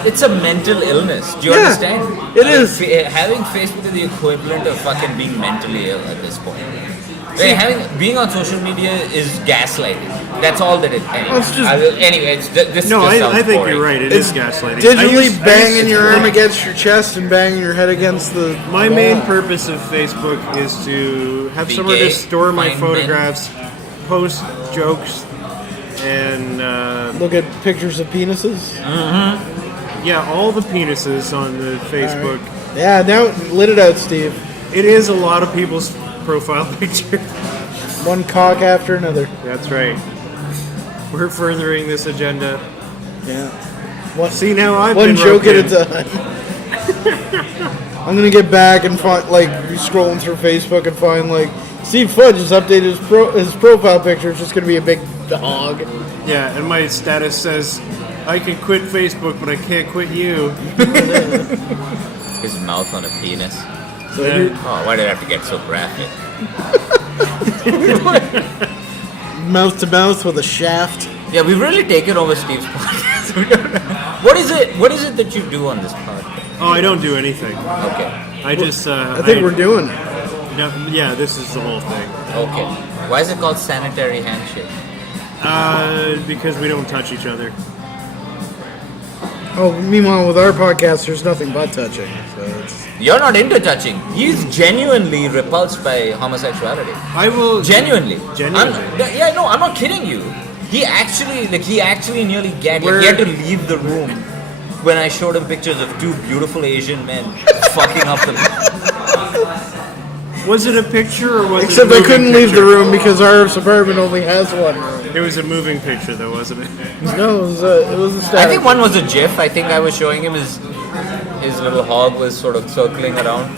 It's a mental illness. Do you Yeah, understand? it is. Having Facebook is the equivalent of fucking being mentally ill at this point. Being on social media is gaslighting. That's all that it is. Well, it's just- Anyway, this No, just sounds I think boring. you're right. It is gaslighting. Digitally I banging used- your arm against your chest and banging your head against the My wall. main purpose of Facebook is to have Be somewhere gay, to store my find photographs, post jokes, and Look at pictures of penises. yeah, all the penises on the Facebook. Yeah, now lit it out, Steve. It is a lot of people's profile picture. One cock after another. That's right. We're furthering this agenda. Yeah. One, See, now I've one been joke at roped a in. time. I'm gonna get back and find, like, be scrolling through Facebook and find, like, Steve Fudge has updated his profile picture. It's just gonna be a big dog. Yeah, and my status says, I can quit Facebook, but I can't quit you. His mouth on a penis. So Yeah. you- Oh, why did I have to get so graphic? mouth to mouth with a shaft. Yeah, we've really taken over Steve's podcast. What is it? What is it that you do on this podcast? Oh, I don't do anything. Okay. I just. I think we're doing it. No, yeah, this is the whole thing. Okay. Why is it called Sanitary Handshake? Because we don't touch each other. Oh, meanwhile, with our podcast, there's nothing but touching. So it's You're not into touching. He's genuinely repulsed by homosexuality. I will. Genuinely. Genuinely. No, I'm not kidding you. He actually nearly gagged. Where- He had to leave the room when I showed him pictures of two beautiful Asian men fucking up the. Was it a picture or was except it a I moving couldn't leave the picture? room because our apartment only has one room. It was a moving picture, though, wasn't it? No, it was a I static. think one was a GIF. I think I was showing him his little hog was sort of circling around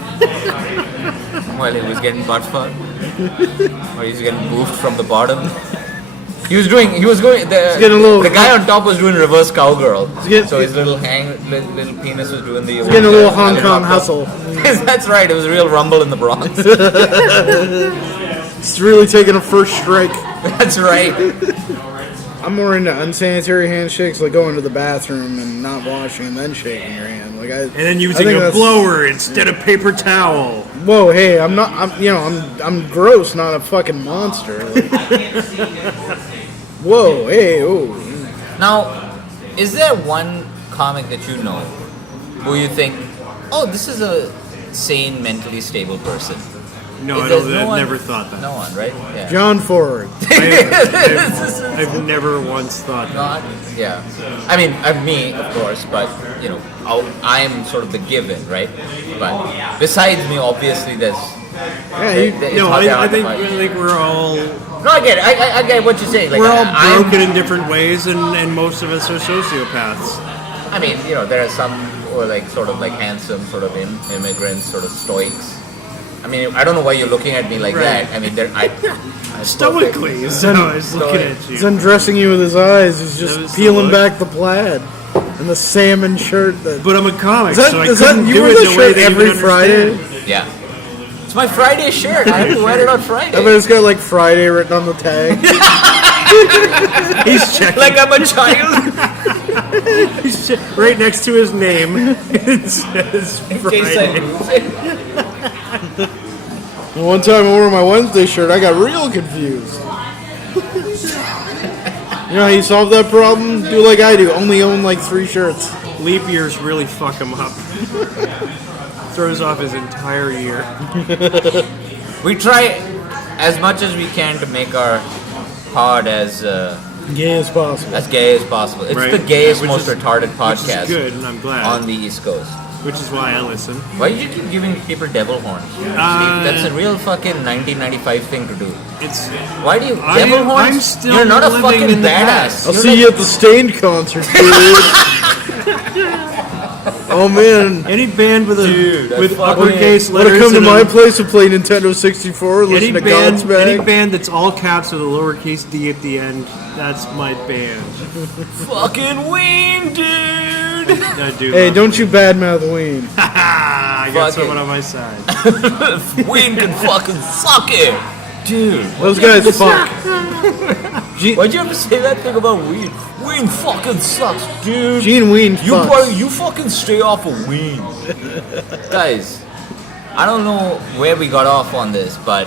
while he was getting butt fucked, or he's getting boofed from the bottom. The guy on top was doing reverse cowgirl. getting- So his little little penis was doing the. Getting a little Hong Kong hustle. That's right. It was a real rumble in the Bronx. It's really taking a first strike. That's right. I'm more into unsanitary handshakes, like going to the bathroom and not washing and then shaking your hand. Like And then using a blower instead of paper towel. Whoa, hey, I'm gross, not a fucking monster. Like, whoa, hey, oh. Now, is there one comic that you know who you think, oh, this is a sane, mentally stable person? No, Is I there don't, no I've one? never thought that. No one, right? Yeah. John Ford. I've never once thought that. Not, yeah. I mean, me, of course, but, you know, I'm sort of the given, right? But besides me, obviously, there's... No, I think we're all No, I get it. I get what you're saying. Like, we're all broken in different ways, and most of us are sociopaths. I mean, you know, there are some who are like sort of like handsome, sort of immigrants, sort of stoics. I mean, I don't know why you're looking at me like Right. that. I mean, Stoically is how I was looking at He's you. undressing you with his eyes. He's That was just the peeling look. back the plaid and the salmon shirt. But I'm a comic, Is that, so I is couldn't that you do wear it the the way shirt that you every would Friday? understand. Yeah. It's my Friday shirt. I have to wear it on Friday. I bet it's got like Friday written on the tag. He's checking. Like I'm a child. He's right next to his name. It says In case I Friday. lose it. And one time I wore my Wednesday shirt, I got real confused. You know how you solve that problem? Do like I do, only own like 3 shirts. Leap years really fuck him up. Throws off his entire year. We try as much as we can to make our pod as Gay as possible. gay as possible. It's Right. the gayest, Which most is- retarded Which podcast is good, and I'm glad. on the East Coast. Which is why I listen. Why do you keep giving people devil horns? Steve, that's a real fucking 1995 thing to do. It's Why do you I devil am- horns? I'm still You're not a living fucking in the badass. past. I'll You're see like- you at the Stained concert, dude. Oh man. any band with Dude, with I fucking- uppercase Want letters. to come to and my a- place and play Nintendo 64 and Any listen to God's band, Bag? that's all caps with a lowercase d at the end, that's my band. Fucking wing, dude. I do. Hey, love don't you badmouth Ween. I got Fuck someone it. on my side. Wing can fucking suck it, dude. Those guys fuck. Why'd you have to say that thing about Ween? Ween fucking sucks, dude. Gene Ween fucks. You fucking stay off of Ween. Guys, I don't know where we got off on this, but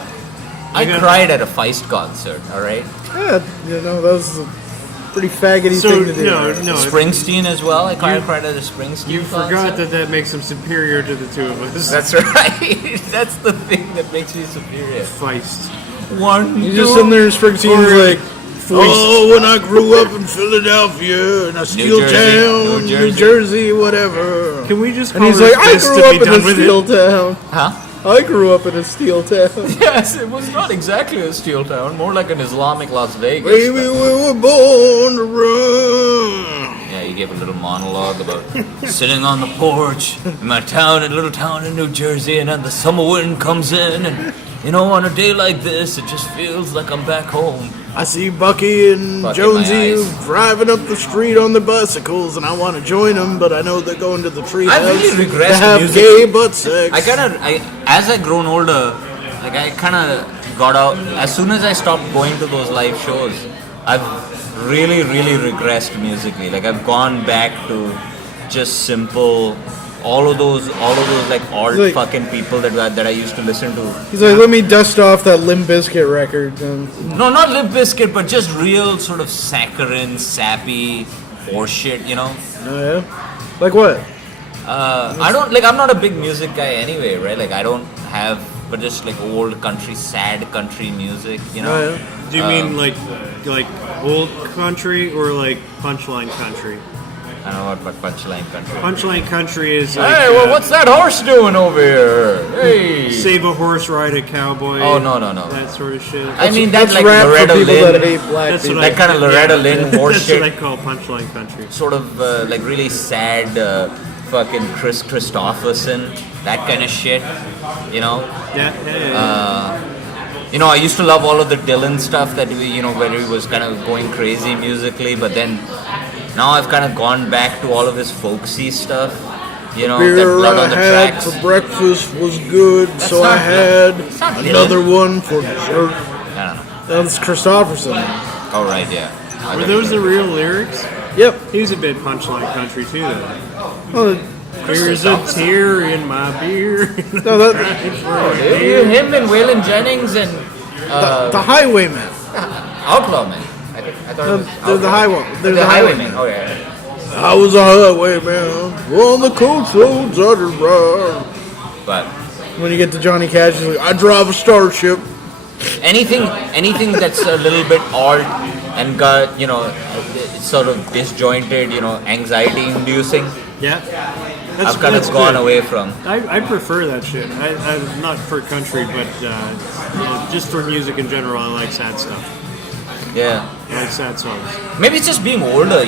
I got- cried at a Feist concert, alright? Yeah, you know, that was a pretty faggoty So thing to do. no, Springsteen as well. I cried at a Springsteen you concert. forgot that makes him superior to the two of us. That's right. That's the thing that makes me superior. Feist. One, He's just sitting there and Springsteen's like, oh, when I grew up in Philadelphia, in a steel Jersey, town, New New Jersey, whatever. Can we just And call he's her like, I Fist grew to up be in a done with steel it? town. Huh? I grew up in a steel town. Yes, it was not exactly a steel town, more like an Islamic Las Vegas. Baby, we were born to run. Yeah, you gave a little monologue about sitting on the porch in my town, a little town in New Jersey, and then the summer wind comes in, and you know, on a day like this, it just feels like I'm back home. I see Bucky and Fuck in Jonesy my eyes. driving up the street on their bicycles, and I want to join them, but I know they're going to the treehouse I really regress to have music. gay butt sex. As I grown older, like I kind of got out. As soon as I stopped going to those live shows, I've really regressed musically. Like I've gone back to just simple. All of those like alt Like- fucking people that I used to listen to. He's like, let me dust off that Limp Bizkit record. And No, not Limp Bizkit, but just real sort of saccharine, sappy horseshit, you know? oh yeah, like what? I don't, like, I'm not a big music guy anyway, right? Like, I don't have, but just like old country, sad country music, you know? Oh yeah. Do you mean like old country or like punchline country? I don't know what punchline country. Punchline country is like Hey, well, what's that horse doing over here? Hey! save a horse, ride a cowboy. Oh, no. That sort of shit. I mean, that's like rap Loretta for people Lynn. that hate black That's people. what That kind of Loretta Lynn That's what I horseshit. call punchline country. Sort of like really sad, fucking Chris Christopherson, that kind of shit, you know? Yeah. You know, I used to love all of the Dylan stuff that we, you know, where he was kind of going crazy musically, but then now I've kind of gone back to all of his folksy stuff, You know, Beer that blood I on the had tracks. for breakfast was good, That's so I not- had it's not another one for dessert. I don't know. That's Christopherson. Oh right, yeah. Were those the real lyrics? Yep. He's a bit punchline country too, though. Oh, There's a tear in my beer. no, that, Him and Waylon Jennings and the Highwaymen. Outlaw Man. I thought it was They're the Outlaw. Highway. They're The the Highwaymen. Highwaymen. Oh yeah. I was a highwayman on the coast roads of the road. But When you get to Johnny Cash, he's like, I drive a starship. anything that's a little bit odd and got sort of disjointed, anxiety-inducing. Yeah. I've kind of gone away from. I prefer that shit. I'm not for country, but just for music in general, I like sad stuff. Yeah. I like sad songs. Maybe it's just being older,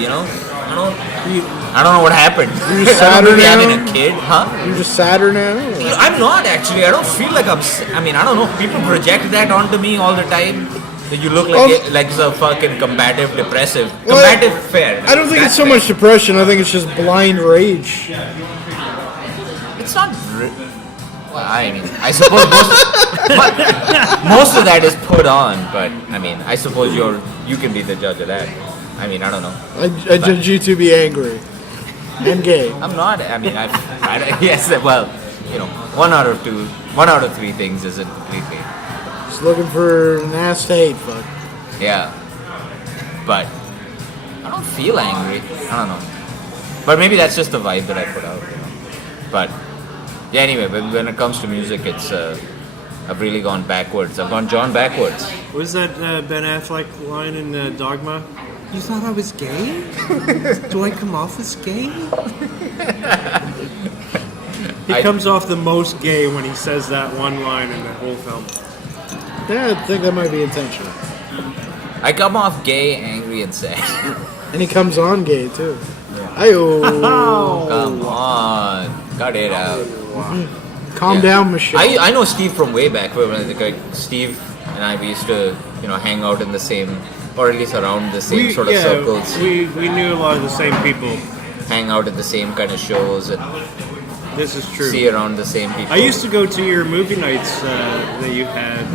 I don't know what happened. You're just I don't know, sadder maybe now? having a kid, huh? You're just sadder now? I'm not actually. I don't feel like I mean, I don't know. People project that onto me all the time. That you look like a fucking combative, depressive. Combative, fair. I don't think That's it's so fair. much depression. I think it's just blind rage. It's not. Well, I mean, I suppose most of that is put on, but I mean, I suppose you can be the judge of that. I mean, I don't know. I judge you to be angry and gay. I'm not. I mean, yes. Well, one out of three things isn't completely. Just looking for an ass to hate, fuck. Yeah. But I don't feel angry. I don't know. But maybe that's just the vibe that I put out. But yeah. Anyway, but when it comes to music, it's I've really gone backwards. I've gone John backwards. What was that Ben Affleck line in Dogma? You thought I was gay? Do I come off as gay? He comes off the most gay when he says that one line in the whole film. Yeah, I think that might be intentional. I come off gay, angry, and sad. And he comes on gay, too. Yeah. Ayo. Come on, cut it out. Calm Yeah. down, Michelle. I know Steve from way back when Steve and I, we used to hang out in the same, or at least around the same sort of circles. We knew a lot of the same people. Hang out at the same kind of shows and This is true. see around the same people. I used to go to your movie nights that you had.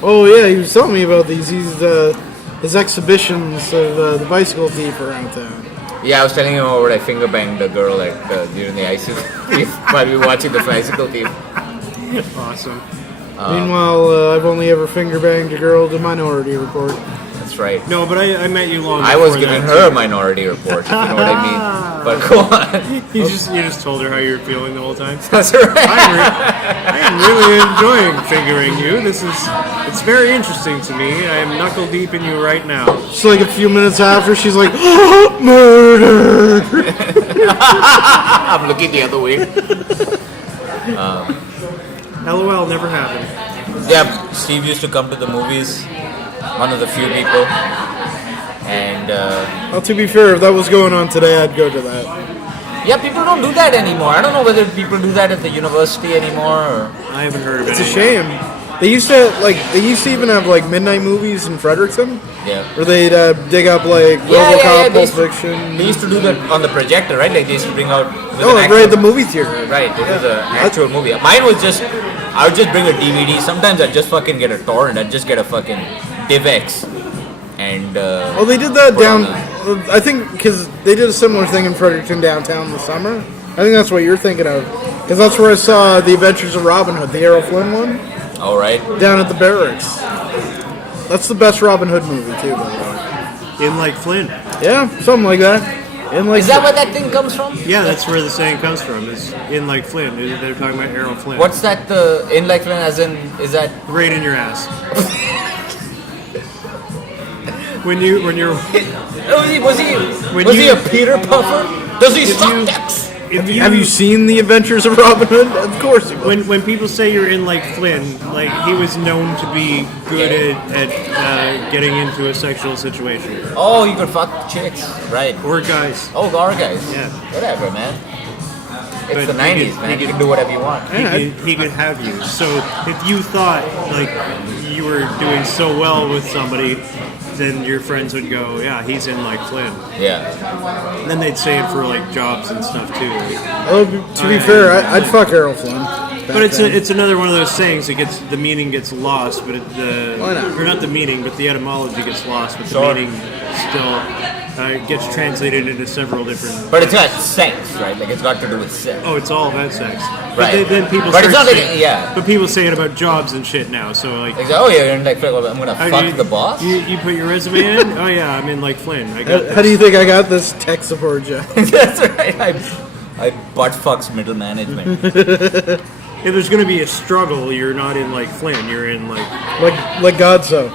Oh, yeah, he was telling me about these. His exhibitions of the bicycle thief around town. Yeah, I was telling him about when I finger banged a girl during the ice thief while we were watching the bicycle thief. Awesome. Meanwhile, I've only ever finger banged a girl to Minority Report. That's right. No, but I met you long I was before giving that, her a too. minority report, if you know what I mean. But go on. You just told her how you were feeling the whole time. That's right. I am really enjoying fingering you. It's very interesting to me. I am knuckle deep in you right now. Just like a few minutes after, she's like, murder! I'm looking the other way. LOL never happened. Yeah, Steve used to come to the movies. One of the few people. And Well, to be fair, if that was going on today, I'd go to that. yeah, people don't do that anymore. I don't know whether people do that at the university anymore or... I haven't heard of it. It's a shame. They used to even have like midnight movies in Fredericton, Yeah. where they'd dig up like RoboCop, Pulp Fiction. They used to do that on the projector, right? Like they used to bring out... with Oh, an right actual- at the movie theater. Right, it was an actual movie. Mine was just... I would just bring a DVD. Sometimes I'd just fucking get a torrent. I'd just get a fucking DivX. And... Oh, they did that put on down. I think because they did a similar thing in Fredericton downtown in the summer. I think that's what you're thinking of, because that's where I saw The Adventures of Robin Hood, the Errol Flynn one, All right. down at the barracks. That's the best Robin Hood movie too, by the way. In like Flynn. Yeah, something like that. In like Is that where that thing comes from? Yeah, that's where the saying comes from. Is in like Flynn. They're talking about Errol Flynn. What's that? In like Flynn, as in, is that? Right in your ass. when you're Was he a Peter Puffer? Does he suck dicks? Have you seen The Adventures of Robin Hood? Of course you will. when people say you're in like Flynn, like he was known to be good at getting into a sexual situation. Oh, you could fuck chicks, right? Or guys. Oh, gar guys. Yeah. Whatever, man. It's But the he 90s, could- man. he You could- can do whatever you want. He could have you. So if you thought like you were doing so well with somebody then your friends would go, yeah, he's in like Flynn. Yeah. And then they'd say it for like jobs and stuff too. Oh, to be fair, I'd fuck Errol Flynn. But it's another one of those things. The meaning gets lost, but Why not? or not the meaning, but the etymology gets lost, but Sure. the meaning still gets translated into several different. But it's got sex, right? Like it's got to do with sex. Oh, it's all about sex. Right. But then people. But it's start not like- saying- yeah. But people say it about jobs and shit now. So like. Like, oh yeah, you're in like Flynn. I'm gonna how do fuck you- the boss. You put your resume in? Oh yeah, I'm in like Flynn. I got How do you think I got this tech support job? That's right. I butt fucks middle management. If there's gonna be a struggle, you're not in like Flynn. You're in like Godsoe.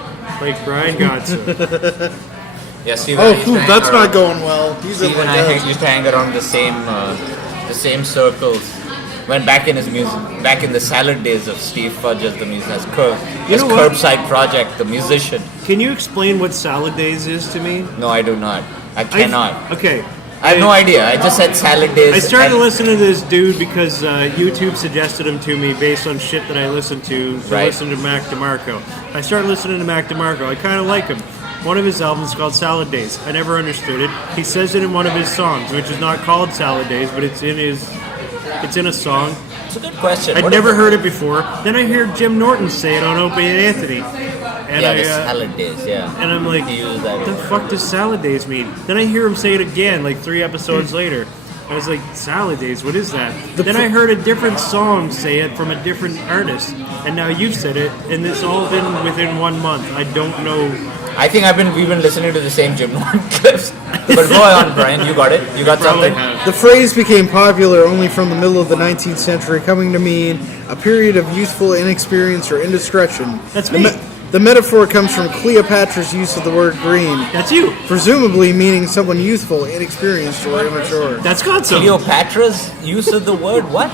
Brian Godsoe. Yeah, Steve. Oh, that's not going well. He's in Steve and like I used to hang around the same circles. When back in his music, back in the salad days of Steve Fudge as the music, as know what? Curbside Project, the musician. Can you explain what Salad Days is to me? No, I do not. I cannot. Okay. I have no idea. I just said salad days. I started and- listening to this dude because YouTube suggested him to me based on shit that I listened to. Right. Listen to Mac DeMarco. I started listening to Mac DeMarco. I kind of like him. One of his albums is called Salad Days. I never understood it. He says it in one of his songs, which is not called Salad Days, but it's in a song. It's a good question. I'd What never is it? heard it before. Then I hear Jim Norton say it on Opie and Anthony. And Yeah, I, the salad days. Yeah. and I'm like, He used that what the word. fuck does Salad Days mean? Then I hear him say it again, like 3 episodes later. I was like, Salad Days, what is that? Then I heard a different song say it from a different artist. And now you've said it, and it's all been within 1 month. I don't know. I think we've been listening to the same Jim Norton clips. But go on, Brian. You got it. You got Probably something. have. The phrase became popular only from the middle of the 19th century, coming to mean a period of youthful inexperience or indiscretion. That's The me. The metaphor comes from Cleopatra's use of the word green, That's you. presumably meaning someone youthful, inexperienced, or immature. That's Godsoe. Cleopatra's use of the word what?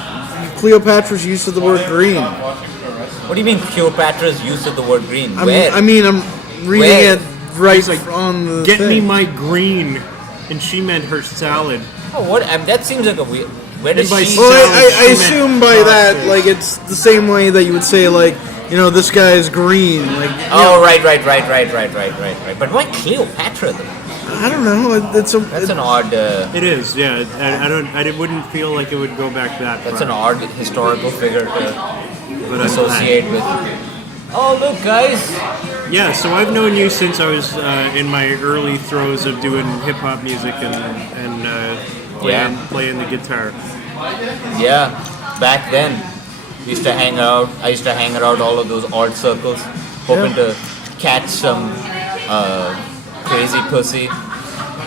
Cleopatra's use of the word green. What do you mean Cleopatra's use of the word green? I'm Where? reading Where? it right He's like, on the Get me thing. my green. And she meant her salad. Oh, what? That seems like a weird. Where does And by she? salad- Well, I She meant assume by that, sausage. like, it's the same way that you would say, like, you know, this guy is green. Like, you Oh, know, right. But why Cleopatra though? I don't know. That's an odd. It is, yeah. I wouldn't feel like it would go back that That's far. an odd historical figure to But I'm associate with. Oh, look, guys. glad. Yeah, so I've known you since I was in my early throes of doing hip hop music and playing the guitar. Yeah, back then, we used to hang out. I used to hang around all of those odd circles, hoping to catch some crazy pussy,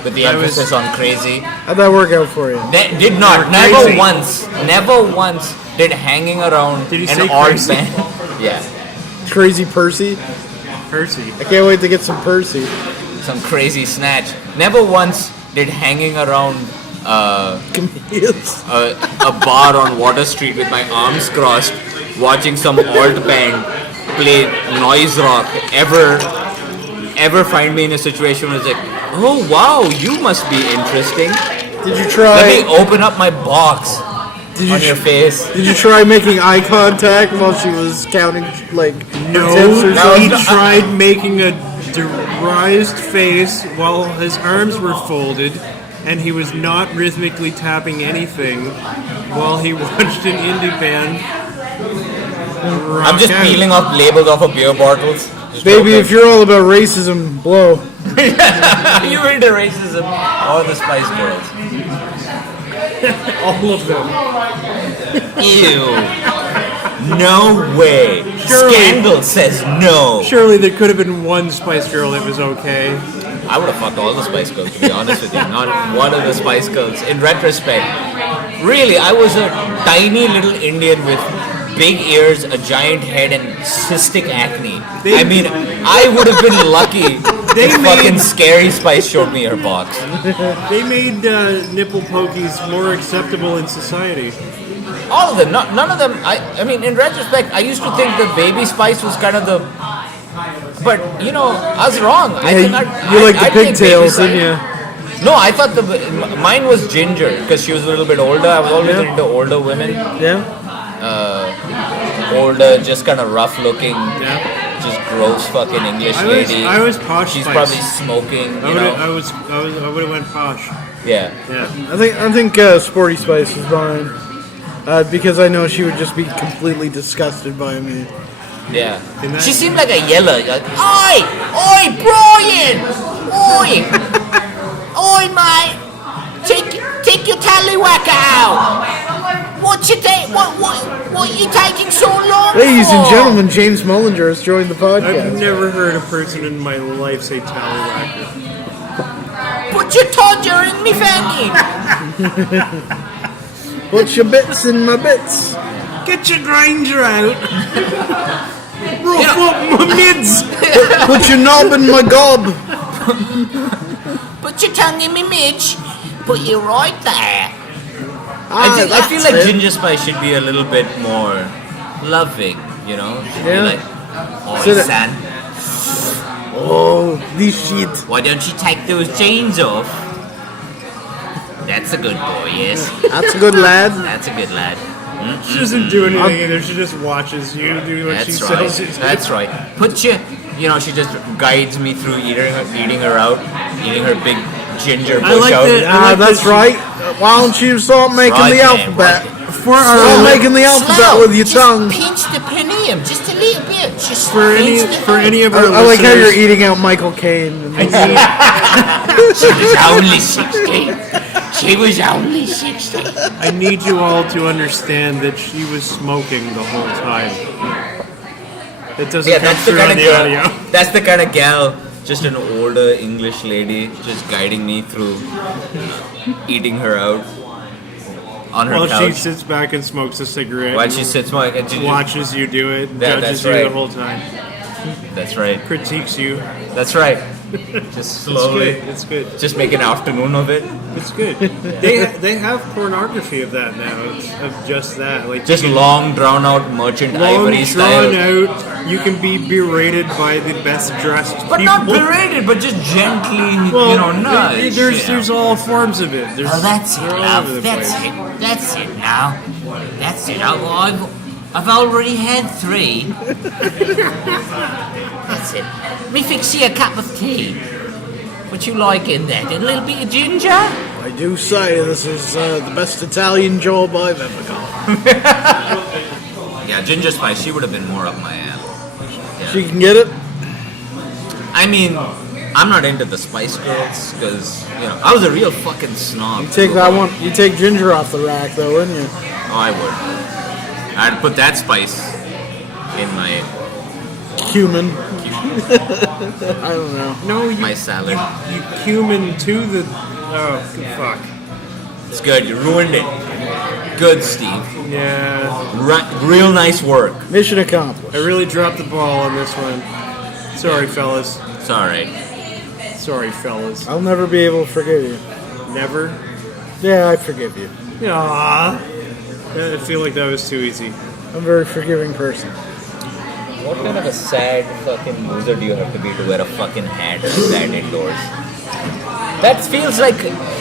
with the That was- emphasis on crazy. how'd that work out for you? Did not, You're never crazy. never once did hanging around Did you an say odd crazy? band. Yeah, Crazy Percy? Percy. I can't wait to get some Percy. some crazy snatch. Never once did hanging around Comedians. a bar on Water Street with my arms crossed, watching some alt band play noise rock ever find me in a situation where it's like, oh wow, you must be interesting. Did you Let me try? open up my box on your face. Did you try making eye contact while she was counting like No, tips or No, he something? tried making a derised face while his arms were folded, and he was not rhythmically tapping anything while he watched an indie band. Rock I'm just out. peeling off labels off of beer bottles. Just Baby, open. if you're all about racism, blow. you into racism or the Spice Girls. all of them. Ew. No way. Surely. Scandal says no. Surely there could have been one Spice Girl that was okay. I would have fucked all the Spice Girls, to be honest with you. Not one of the Spice Girls. In retrospect, really, I was a tiny little Indian with big ears, a giant head, and cystic acne. I mean, I would have been lucky if fucking Scary Spice showed me her box. They made nipple pokies more acceptable in society. All of them, none of them. I mean, in retrospect, I used to think that Baby Spice was kind of the. But you know, I was wrong. I think you like the I'd take pigtails, Baby didn't Spice. you? No, I thought mine was Ginger because she was a little bit older. I was always Yeah. into older women, Yeah. older, just kind of rough looking. Yeah. just gross fucking English lady. I was posh She's Spice. probably smoking. You know? I would have went posh. Yeah. Yeah. I think Sporty Spice is mine. Because I know she would just be completely disgusted by me. Yeah. She seemed like a yeller. Like, oi, Brian, oi, mate, take your tallywhacker out. What you taking so long Ladies for? and gentlemen, James Mullinger has joined the I've podcast. never heard a person in my life say tallywhacker. Put your todger in me fanny. Put your bits in my bits. Get your grinder out. Rough up my mids. Put your knob in my gob. Put your tongue in me midge. Put you right there. Ah, I feel like that's it. Ginger Spice should be a little bit more loving, you know? Should be Yeah. like, Sit it. son, Oh, this shit. why don't you take those jeans off? That's a good boy, yes. That's a good lad. That's a good lad. She doesn't do anything either. She just watches you do what she That's tells you right. to. That's right. Put your, she just guides me through eating her out, eating her big ginger I bush like out. that. Ah, that's right. Why don't you start making Right, the man, alphabet? For Start making the alphabet with your tongue. Pinch the perineum just a little bit. Just for any of our I like how you're listeners, eating out Michael Caine. She was only 16. She was only 16. I need you all to understand that she was smoking the whole time. It doesn't Yeah, come that's the through kind on of the girl. audio. That's the kind of gal, just an older English lady, just guiding me through eating her out on her While she couch. sits back and smokes a cigarette, While she sits back and watches you do it, Yeah, judges that's you right. the whole time, That's right. critiques you. That's right. Just slowly. It's good. Just make an afternoon of it. It's good. They have pornography of that now. Of just that, like Just long drawn out merchant long ivory drawn style. out. You can be berated by the best dressed But people. not berated, but just gently, Well, nudge. there's all forms of it. There's, Oh, that's it, they're all love. over the That's place. it. That's it now. That's it. I've already had 3. That's it. Me fix you a cup of tea. What you like in that? A little bit of ginger? I do say this is the best Italian job I've ever got. Yeah, ginger spice. She would have been more up my alley. She can get it. I mean, I'm not into the Spice Girls because I was a real fucking snob. Take that one. You take ginger off the rack, though, wouldn't you? Oh, I would. I'd put that spice in my Cumin. I don't know. No, my salad. you cumin to the. Oh, fuck. It's good. You ruined it. Good, Steve. Yeah, Real nice work. Mission accomplished. I really dropped the ball on this one. Sorry, fellas. Sorry. Sorry, fellas. I'll never be able to forgive you. Never. Yeah, I forgive you. Aww. I feel like that was too easy. I'm a very forgiving person. What kind of a sad fucking loser do you have to be to wear a fucking hat like that indoors? That feels like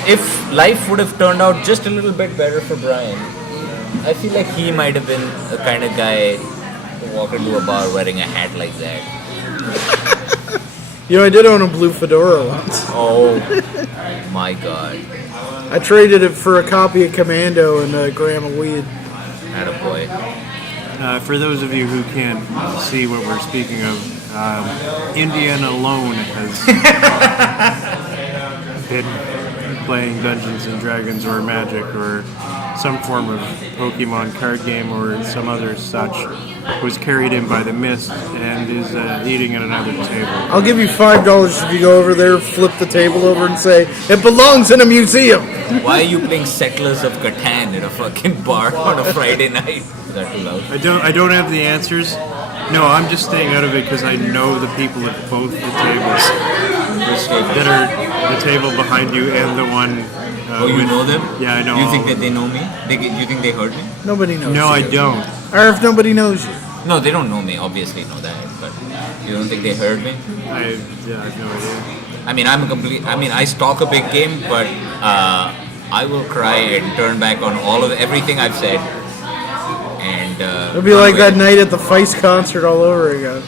if life would have turned out just a little bit better for Brian, I feel like he might have been the kind of guy to walk into a bar wearing a hat like that. I did own a blue fedora once. Oh my god. I traded it for a copy of Commando and a gram of weed. Attaboy. For those of you who can't see what we're speaking of, Indian alone has been playing Dungeons and Dragons or Magic or some form of Pokemon card game or some other such, was carried in by the mist and is eating at another table. I'll give you $5 if you go over there, flip the table over, and say, it belongs in a museum. Why are you playing Settlers of Catan in a fucking bar on a Friday night? Is that too loud? I don't have the answers. No, I'm just staying out of it because I know the people at both the tables that are the table behind you and the one. Oh, you know them? Yeah, I know. You all think of that them. they know me? You think they heard me? Nobody knows No, you. I don't. Or if nobody knows you. No, they don't know me. Obviously know that, but you don't think they heard me? I have no idea. I mean, I stalk a big game, but I will cry and turn back on everything I've said. And It'll be like that night at the Feist concert all over again.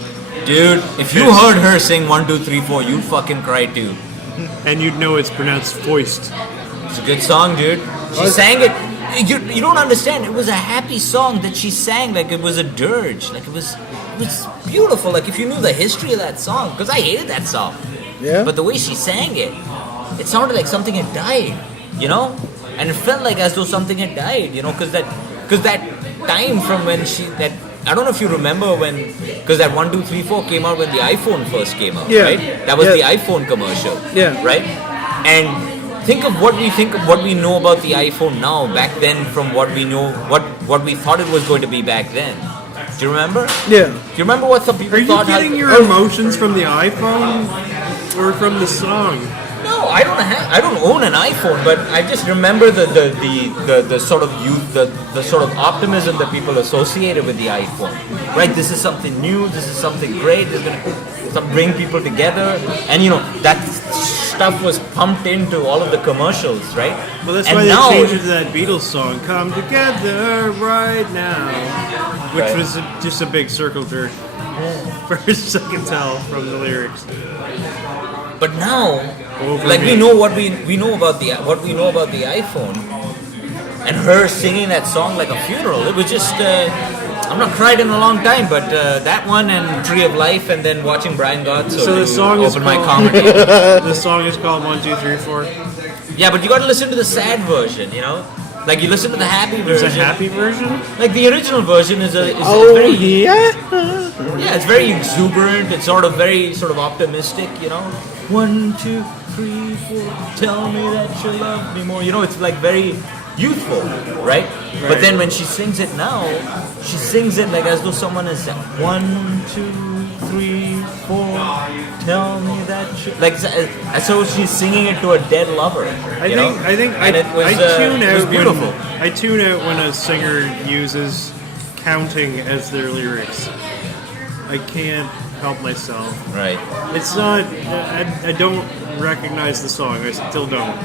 Dude, if you heard her sing 1, 2, 3, 4, you'd fucking cry too. And you'd know it's pronounced foist. It's a good song, dude. She sang it. You don't understand. It was a happy song that she sang like it was a dirge. Like it was beautiful. Like if you knew the history of that song, because I hated that song. Yeah. But the way she sang it, it sounded like something had died. You know, and it felt like as though something had died. You know, because that time from when I don't know if you remember because that 1, 2, 3, 4 came out when the iPhone first came out, Yeah. right? That was the iPhone commercial, Yeah. right? And think of what we know about the iPhone now, back then from what we know, what we thought it was going to be back then. Do you remember? Yeah. Do you remember what some people Are you thought? getting your emotions from the iPhone or from the song? No, I don't own an iPhone, but I just remember the sort of youth, the sort of optimism that people associated with the iPhone. Right? This is something new. This is something great. It's gonna bring people together, and that stuff was pumped into all of the commercials, right? Well, that's and why now, they changed it to that Beatles song, "Come Together Right Now," which Right. was just a big circle jerk. First I can tell from the lyrics. But now, Over like me. we know what we know about the iPhone, and her singing that song like a funeral. It was just I'm not cried in a long time, but that one and Tree of Life, and then watching Brian Godsoe So the song is open my called- comedy. The song is called 1, 2, 3, 4. Yeah, but you got to listen to the sad version, Like you listen to the happy There's version. a happy version? Like the original version is very yeah. it's very exuberant. It's sort of optimistic, 1, 2, 3, 4. Tell me that you love me more. It's like very youthful, right? But then when she sings it now, she sings it like as though someone is 1, 2, 3, 4. Tell me that you like. So she's singing it to a dead lover. I think And it was, I tune it was out beautiful. I tune out when a singer uses counting as their lyrics. I can't help myself. Right. It's not. I don't recognize the song. I still don't.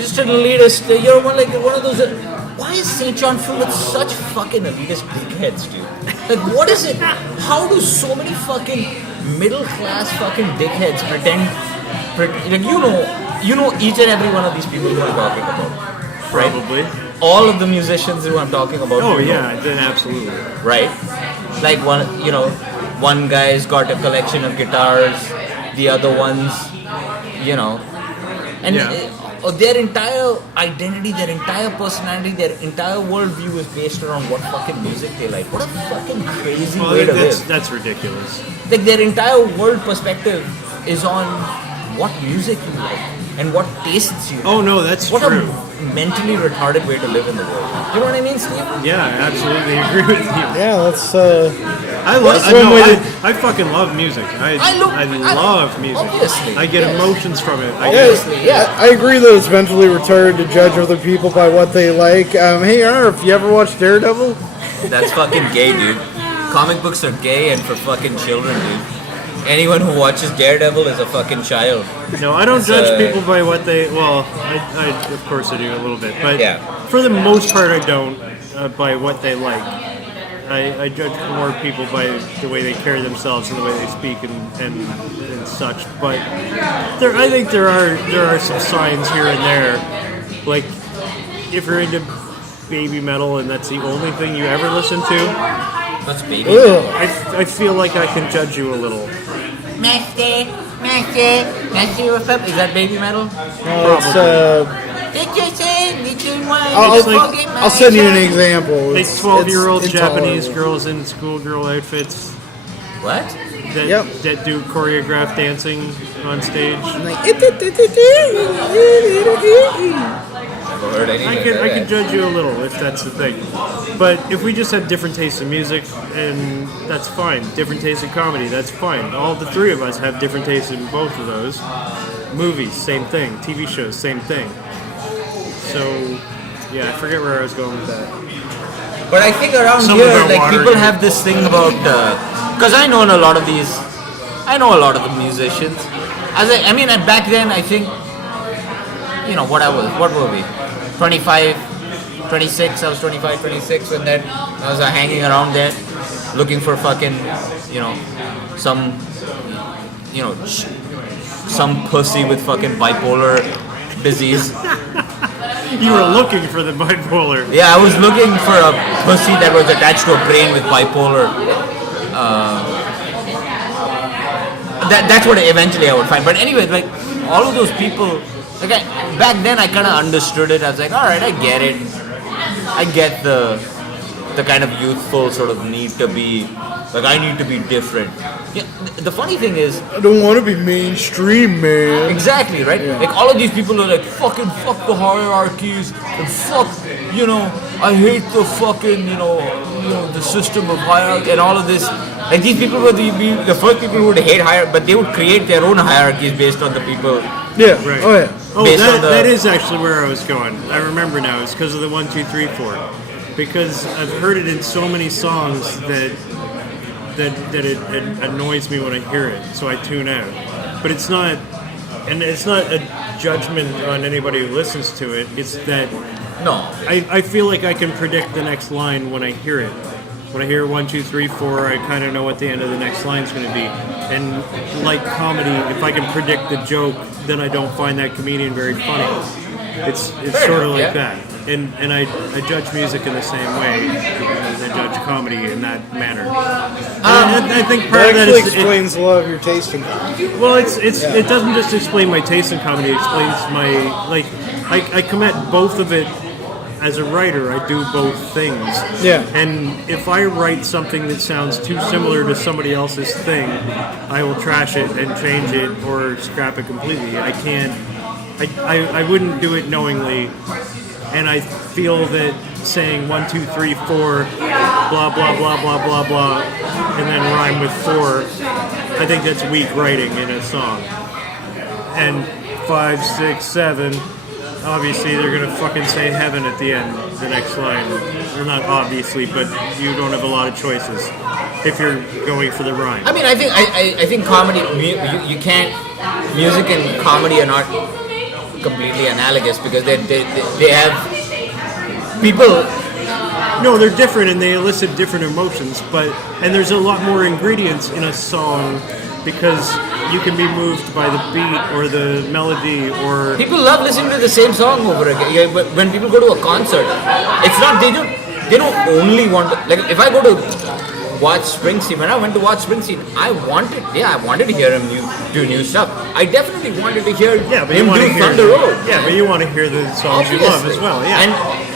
Just an elitist. You're one of those. Why is St. John filled with such fucking elitist dickheads, dude? Like, what is it? How do so many fucking middle class fucking dickheads pretend like you know each and every one of these people who I'm talking about, right? Probably. All of the musicians who I'm talking about. Oh you know, yeah, then absolutely. right? Like one guy's got a collection of guitars, the other one's, and their entire identity, their entire personality, their entire worldview is based around what fucking music they like. What a fucking crazy way to live. That's ridiculous. Like their entire world perspective is on what music you like and what tastes you. Oh no, that's what true. a mentally retarded way to live in the world. You know what I mean, Steve? Yeah, I absolutely agree with you. Yeah, that's I fucking love music. I love music. Obviously, I get yes. emotions from it. Obviously, yeah. I agree that it's mentally retarded to judge other people by what they like. Hey, Arif, you ever watch Daredevil? That's fucking gay, dude. Comic books are gay and for fucking children, dude. Anyone who watches Daredevil is a fucking child. No, I don't judge people by what they. Well, I of course I do a little bit, but Yeah. for the most part, I don't by what they like. I judge more people by the way they carry themselves and the way they speak and such. But I think there are some signs here and there, like if you're into baby metal and that's the only thing you ever listen to, That's baby. I feel like I can judge you a little. Master, what's up? Is that baby metal? I'll send you an example. Like It's 12-year-old Japanese intolerable. girls in schoolgirl outfits What? that do choreographed dancing on stage. Never heard anything I like can that. judge you a little if that's the thing. But if we just had different tastes in music, and that's fine. Different tastes in comedy, that's fine. All the three of us have different tastes in both of those. Movies, same thing. TV shows, same thing. So, yeah, I forget where I was going with that. But I think around Something here, about like water, people yeah. have this thing about, because I know a lot of these, I know a lot of the musicians. I mean, back then, I think, what were we? 25, 26, I was 25, 26 when I was hanging around there. looking for fucking, you know, some, you know, some pussy with fucking bipolar disease. You were looking for the bipolar. Yeah, I was looking for a pussy that was attached to a brain with bipolar. That's what eventually I would find. But anyway, like all of those people, like back then I kind of understood it. I was like, all right, I get it. I get the kind of youthful sort of need to be, like I need to be different. Yeah, the funny thing is, I don't want to be mainstream, man. exactly, right? Yeah. Like all of these people are like, fuck the hierarchies, and fuck, you know, I hate the fucking, you know, the system of hierarchy and all of this. Like these people were the first people who would hate but they would create their own hierarchies based on the people. Yeah. Right. Oh yeah. Oh, Based on that is actually where I was going. I remember now. It's because of the 1, 2, 3, 4. Because I've heard it in so many songs that it annoys me when I hear it, so I tune out. But it's not a judgment on anybody who listens to it. It's that No. I feel like I can predict the next line when I hear it. When I hear 1, 2, 3, 4, I kind of know what the end of the next line is going to be. And like comedy, if I can predict the joke, then I don't find that comedian very funny. It's sort of like yeah. that. And I judge music in the same way as I judge comedy in that manner. And I think part That of that actually is explains a lot of your taste in comedy. well, it doesn't just explain my taste in comedy. It explains my I come at both of it. As a writer, I do both things. Yeah. And if I write something that sounds too similar to somebody else's thing, I will trash it and change it or scrap it completely. I can't. I wouldn't do it knowingly. And I feel that saying 1, 2, 3, 4, blah blah blah blah blah blah, and then rhyme with 4, I think that's weak writing in a song. And 5, 6, 7. Obviously, they're gonna fucking say heaven at the end, the next line. Or not obviously, but you don't have a lot of choices if you're going for the rhyme. I mean, I think comedy, you can't. Music and comedy are not completely analogous because they have people. No, they're different and they elicit different emotions. And there's a lot more ingredients in a song because you can be moved by the beat or the melody or. People love listening to the same song over again. Yeah, but when people go to a concert, it's not they don't only want to, like if I go to watch Springsteen, when I went to watch Springsteen, I wanted to hear him do new stuff. I definitely wanted to hear but him you do Thunder Road. Yeah, but you want to hear the songs you love as well. Yeah.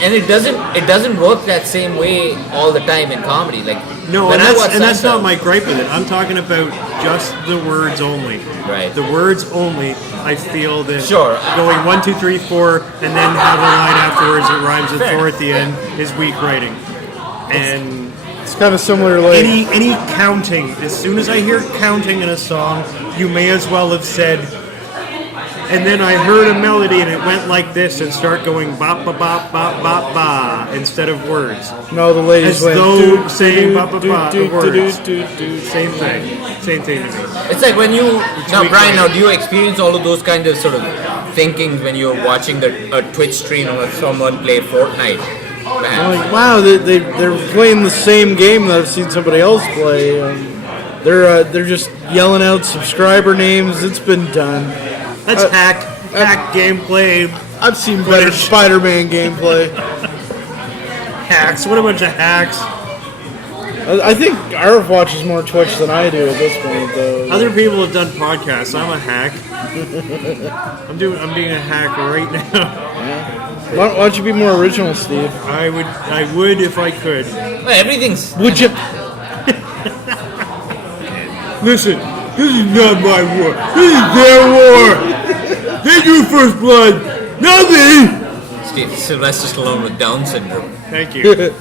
And it doesn't work that same way all the time in comedy. Like No, when and that's not my gripe with it. I'm talking about just the words only. Right. The words only. I feel that Sure. going 1, 2, 3, 4, and then have a line afterwards that rhymes with Fair. 4 at the end is weak writing. And It's kind of similar, like any counting. As soon as I hear counting in a song, you may as well have said. And then I heard a melody and it went like this and start going bop ba bop bop bop ba instead of words. no, the ladies As went. though saying ba ba ba the words. Same Same thing. Same thing to me. It's like when you now, weak Brian. writing. Now, do you experience all of those kind of sort of thinkings when you're watching a Twitch stream of someone play Fortnite? I'm Man, like, wow, they're playing the same game that I've seen somebody else play. They're just yelling out subscriber names. It's been done. That's hack gameplay. I've seen better Spider-Man gameplay. Hacks. What a bunch of hacks. I think Arif watches more Twitch than I do at this point, though. Other people have done podcasts. I'm a hack. I'm being a hack right now. Why don't you be more original, Steve? I would if I could. well, everything's. Would you? Listen, this is not my war. This is their war. They do first blood. Not me. Sylvester Stallone with Down syndrome. Thank you.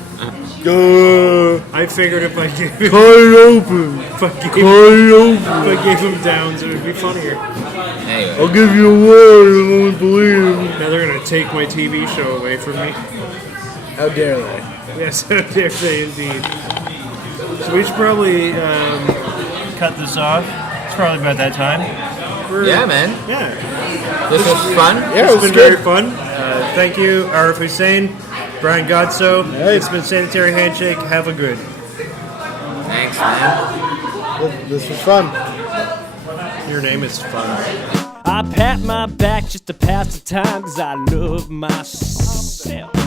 I figured if I gave him, Cut it open. if I gave him downs, it would be funnier. Anyway, I'll give you a word and you won't believe. Now they're gonna take my TV show away from me. How dare they? Yes, how dare they indeed. So we should probably cut this off. It's probably about that time. yeah, man, Yeah. this was fun. Yeah, It's been very fun. Thank you, Arif Hussain, Brian Godsoe. Hey. It's been Sanitary Handshake. Have a good. Thanks, man. Well, this was fun. Your name is Fun. I pat my back just to pass the time, 'cause I love myself.